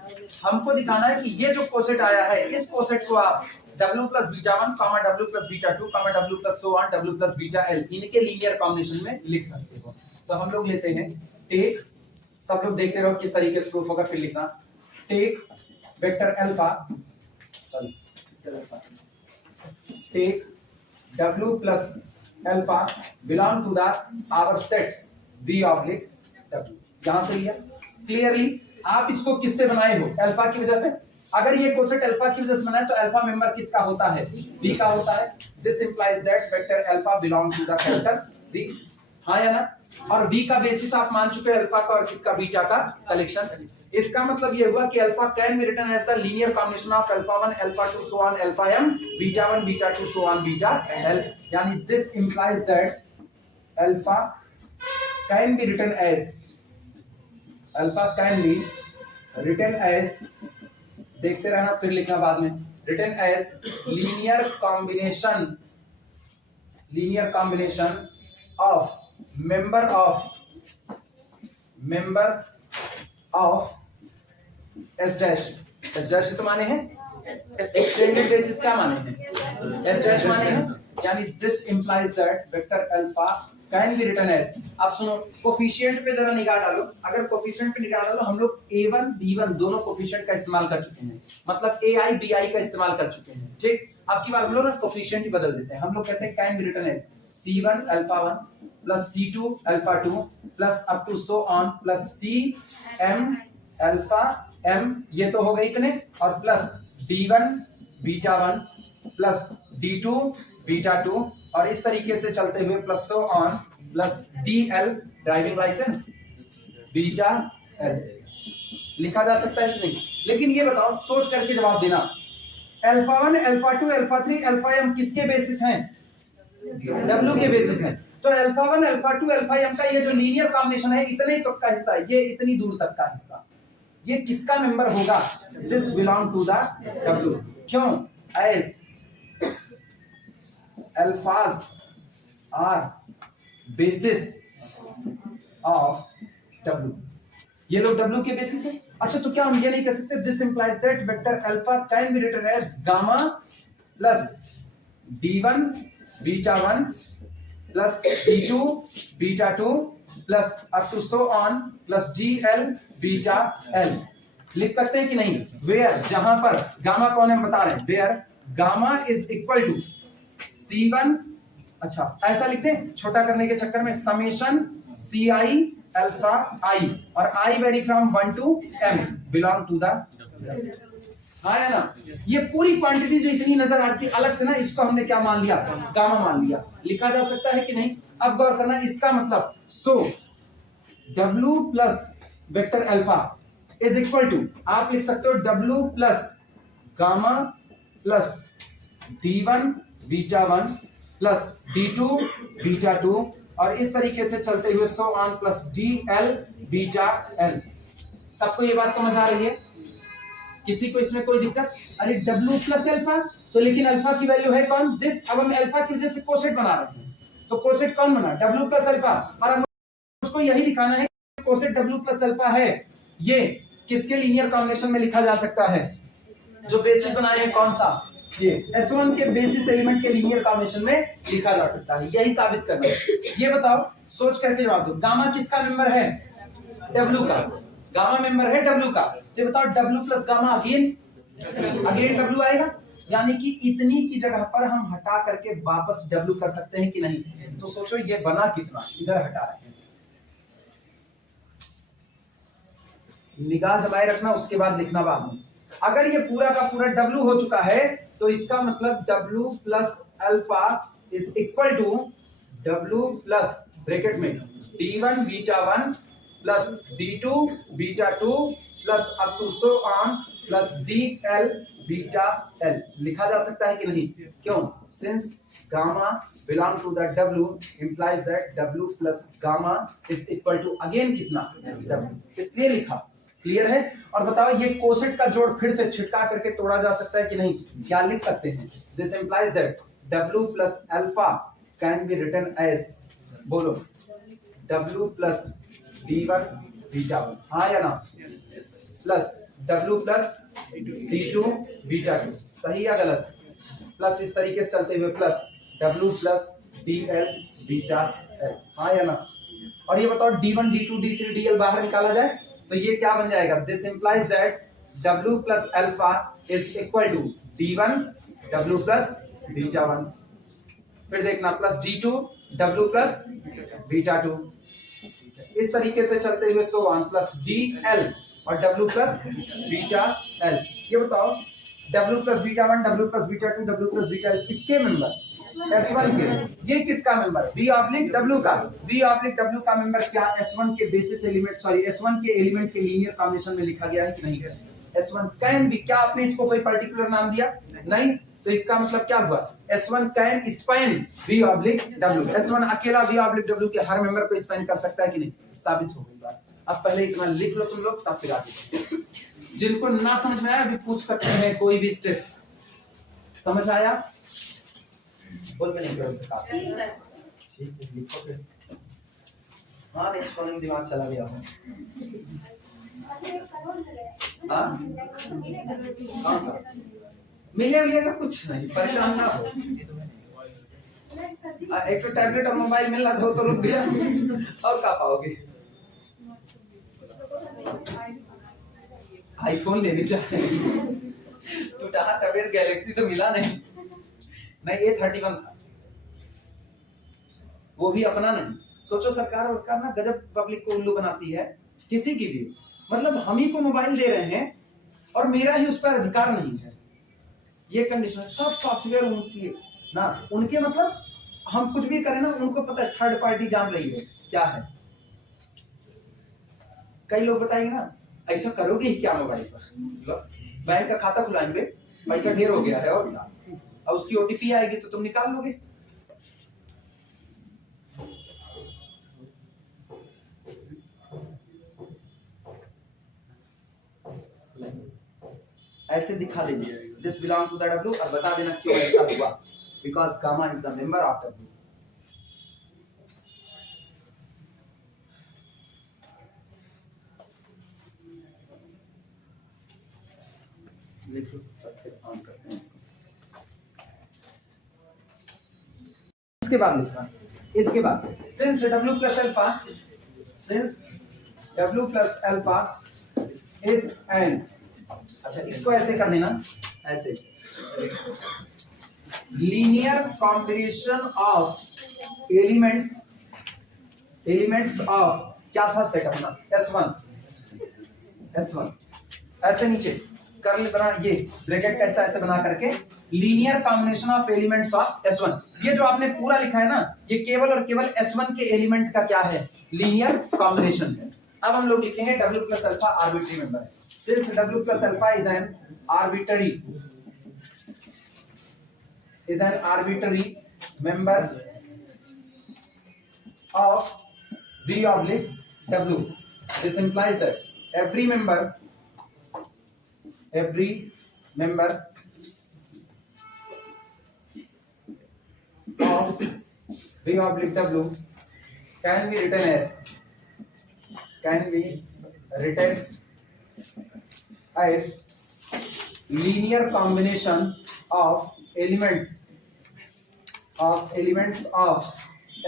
हमको दिखाना है कि ये जो कोसेट आया है, इस कोसेट को आप W plus beta 1, W plus beta 2, W plus so on, W plus beta L इनके लीनियर कॉम्बिनेशन में लिख सकते हो। तो हम लोग लेते हैं टेक, सब लोग देखते रहो किस तरीके से प्रूफ होगा, फिर लिखना। Take vector alpha, take W plus alpha belong to the our set V oblique W। यहां से लिया क्लियरली। आप इसको किससे बनाए हो, अल्फा की वजह से। अगर ये कोसेट अल्फा की वजह से बना है तो अल्फा मेंबर किसका होता है, V का होता है। This implies that vector alpha belong to the vector V, हाँ या ना। और V का बेसिस आप मान चुके हैं अल्फा का और किसका, बीटा का कलेक्शन। इसका मतलब ये हुआ कि alpha can be written as the linear combination of alpha 1 alpha 2 so on alpha m, beta 1 beta 2 so on beta l। यानी this implies that alpha can be written as, alpha can be written as, देखते रहना फिर लिखना बाद में, written as linear combination of member of S dash। S dash तो माने हैं एक्सटेंडेड बेसिस, क्या माने हैं S dash माने हैं। यानी this implies that vector alpha can be written as. अब सुनो, कोफिशिएंट पे जरा निगाह डालो। अगर कोफिशिएंट पे निगाह डालो, हम लोग A1 B1 दोनों कोफिशिएंट का इस्तेमाल कर चुके हैं, मतलब AI BI का इस्तेमाल कर चुके हैं, ठीक। अब की बार हम लोग ना कोफिशिएंट ही बदल देते हैं। हम लोग कहते हैं can be written as C1 alpha 1 plus C2 alpha 2 plus up to so on plus CM alpha M, ये तो हो गए इतने, और plus D1 beta 1 plus D2 beta 2, और इस तरीके से चलते हुए plus so on plus DL driving licence beta L। लिखा जा सकता है कि नहीं? लेकिन ये बताओ, सोच करके जवाब देना, alpha 1 alpha 2 alpha 3 alpha M किसके बेसिस हैं, W के बेसिस हैं। तो अल्फा 1 अल्फा 2 अल्फा M का ये जो लीनियर कॉम्बिनेशन है, इतने तक का हिस्सा, ये इतनी दूर तक का हिस्सा, ये किसका मेंबर होगा, this belong to the W। क्यों, as alphas are basis of W, ये लोग W के बेसिस है। अच्छा, तो क्या हम ये नहीं कह सकते, this implies that vector alpha can be written as gamma plus D1 beta 1 plus D2 beta 2 plus up to so on plus GL beta L। लिख सकते हैं कि नहीं? वेयर, जहां पर गामा कौन है हम बता रहे हैं, where gamma is equal to C1, अच्छा ऐसा लिखते हैं छोटा करने के चक्कर में, समेशन CI अल्फा I, और I vary from 1 to M बिलोंग टू द, हाँ है ना। ये पूरी क्वांटिटी जो इतनी नजर आती है अलग से ना, इसको हमने क्या मान लिया, गामा मान लिया। लिखा जा सकता है कि नहीं? अब गौर करना, इसका मतलब so W plus vector alpha is equal to, आप लिख सकते हो W plus gamma plus D1 beta 1 plus D2 beta 2, और इस तरीके से चलते हुए so on plus DL beta L। सबको ये बात समझ आ रही है? किसी को इसमें कोई दिक्कत? अरे W प्लस अल्फा, तो लेकिन अल्फा की वैल्यू है कौन, दिस। अब हम अल्फा की वजह से कोसेट बना रहे हैं, तो कोसेट कौन बना, W प्लस अल्फा। और अब मुझको यही दिखाना है कि कोसेट W प्लस अल्फा है, ये किसके लीनियर कॉम्बिनेशन में लिखा जा सकता है, जो बेसिस बनाए हैं कौन सा, ये S1 के बेसिस एलिमेंट के लीनियर कॉम्बिनेशन में लिखा जा सकता है। यही साबित करना है। ये बताओ, सोच करके जवाब दो, गामा किसका मेंबर है, W का। गामा मेंबर है W का, तो बताओ W plus gamma again W आएगा, यानी कि इतनी की जगह पर हम हटा करके वापस W कर सकते हैं कि नहीं? तो सोचो ये बना कितना, इधर हटा रहे हैं, निगाह जमाए रखना, उसके बाद लिखना बाद में। अगर ये पूरा का पूरा W हो चुका है, तो इसका मतलब W plus alpha is equal to W plus bracket में D1 beta 1 plus D2 beta 2 plus up to so on plus D L beta L लिखा जा सकता है कि नहीं? क्यों? Since gamma belong to the W implies that W plus gamma is equal to again कितना? W, इसलिए लिखा। क्लियर है? और बताओ ये कोसेट का जोड़ फिर से छिटका करके तोड़ा जा सकता है कि नहीं? क्या लिख सकते हैं? This implies that W plus alpha can be written as, बोलो, W plus D1 बीटा 1, हाँ या ना? Plus W plus D2 beta 2, सही या गलत? प्लस इस तरीके से चलते हुए plus W plus DL beta L, हाँ या ना? और ये बताओ D1 D2 D3 DL बाहर निकाला जाए तो ये क्या बन जाएगा? This implies that W plus alpha is equal to D1 W plus beta 1, फिर देखना plus D2 W plus beta 2, इस तरीके से चलते हुए सो ऑन प्लस DL और W प्लस बीटा L। ये बताओ W plus beta 1 W plus beta 2 W plus beta L किसके मेंबर? S1 के। ये किसका मेंबर? V ऑब्लिक W का। V ऑब्लिक W का मेंबर क्या? S1 के बेसिस एलिमेंट, सॉरी S1 के एलिमेंट के लीनियर कॉम्बिनेशन में लिखा गया है कि नहीं? S1 कैन भी, क्या आपने इसको कोई पर्टिकुलर नाम दिया? नहीं। तो इसका मतलब क्या हुआ? S1 can span V oblique W। S1 अकेला V ऑब्लिक W के हर मेंबर को स्पैन कर सकता है कि नहीं? साबित हो गई बात। अब पहले इतना लिख लो तुम लोग, तब फिर आगे जिनको ना समझ में आया अभी पूछ सकते हैं कोई भी स्टेप। समझ आया? बोल में नहीं करो जी सर। ठीक है, लिखो फिर। हाँ नहीं सोने दिमाग चला गया हूँ। हाँ हाँ सर मिलेगा कुछ नहीं, परेशान ना हो। एक तो टैबलेट और मोबाइल मिल रहा था तो रुक गया, और क्या पाओगे? आईफोन लेने जा रहे हैं तो टबेर गैलेक्सी तो मिला नहीं, A31 था, वो भी अपना नहीं। सोचो सरकार ना गजब पब्लिक को उल्लू बनाती है, किसी की भी, मतलब हम ही को मोबाइल दे रहे हैं और मेरा ही उस पर अधिकार नहीं है। ये कंडीशन, सब सॉफ्टवेयर उनकी ना, उनके मतलब हम कुछ भी करें ना, उनको पता है थर्ड पार्टी जान रही है क्या है। कई लोग बताएंगे ना ऐसा करोगे ही क्या मोबाइल पर? बैंक का खाता खुलाएंगे, पैसा ढेर हो गया है और क्या, और उसकी OTP आएगी तो तुम निकाल लोगे। ऐसे दिखा देंगे this belong to the W और बता देना क्यों ऐसा हुआ, because gamma is the member of W। लिखो फिर ऑन करते हैं इसको। इसके बाद लिखा, इसके बाद since W plus alpha, since W plus alpha is an, अच्छा इसको ऐसे कर देना, ऐसे linear combination of elements of, क्या था सेट अपना S1 ऐसे नीचे कर ले बना, ये ब्रैकेट कैसा ऐसे बना करके linear combination of elements of S1। ये जो आपने पूरा लिखा है ना, ये केवल और केवल S1 के एलिमेंट का क्या है? लीनियर कॉम्बिनेशन है। अब हम लोग लिखेंगे W plus alpha arbitrary member है। Since W plus alpha is an arbitrary member of V oblique W, this implies that every member of V oblique W can be written as linear combination of elements of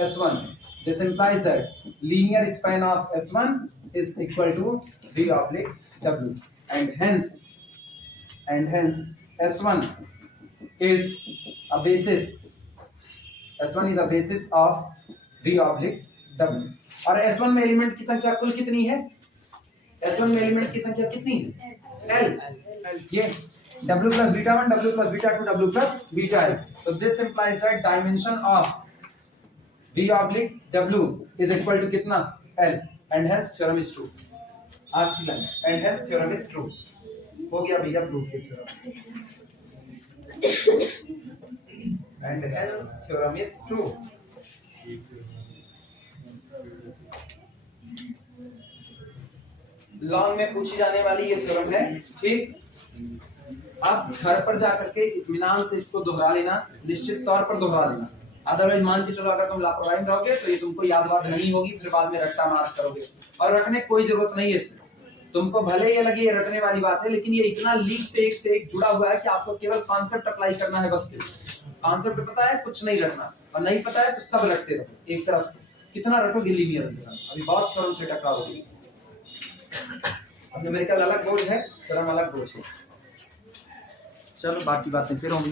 S1. This implies that linear span of S1 is equal to V oblique W, and hence S1 is a basis of V oblique W। और S1 में element की संख्या कुल कितनी है? S1 में element की संख्या कितनी है? L। ये W plus beta 1, W plus beta 2, W plus beta L। तो this implies that dimension of V oblique W is equal to कितना? L, and hence theorem is true। आखिरी line and hence theorem is true. हो गया भैया proof ये theorem, and hence theorem is true. Long में पूछी जाने वाली ये थ्योरम है, ठीक। आप घर पर जाकर के इत्मीनान से इसको दोहरा लेना, निश्चित तौर पर दोहरा लेना। अदरवाइज मान के चलो अगर तुम लापरवाही में रहोगे तो ये तुमको याद बात नहीं होगी, फिर बाद में रट्टा मार करोगे। और रटने की कोई जरूरत नहीं है इसमें, तुमको भले ये लगे ये रटने वाली बात है, लेकिन ये इतना लीक से एक जुड़ा हुआ है कि आपको केवल कॉन्सेप्ट अप्लाई करना है बस। कॉन्सेप्ट पता है, कुछ नहीं रटना, और नहीं पता है तो सब रटते रहो एक तरफ से। कितना रटोगे लीनियर, अभी बहुत थ्योरम से टकराओगे। अब न्यूमेरिकल अलग बोझ है, थ्योरम अलग बोझ है। चलो बाकी बातें फिर होंगी।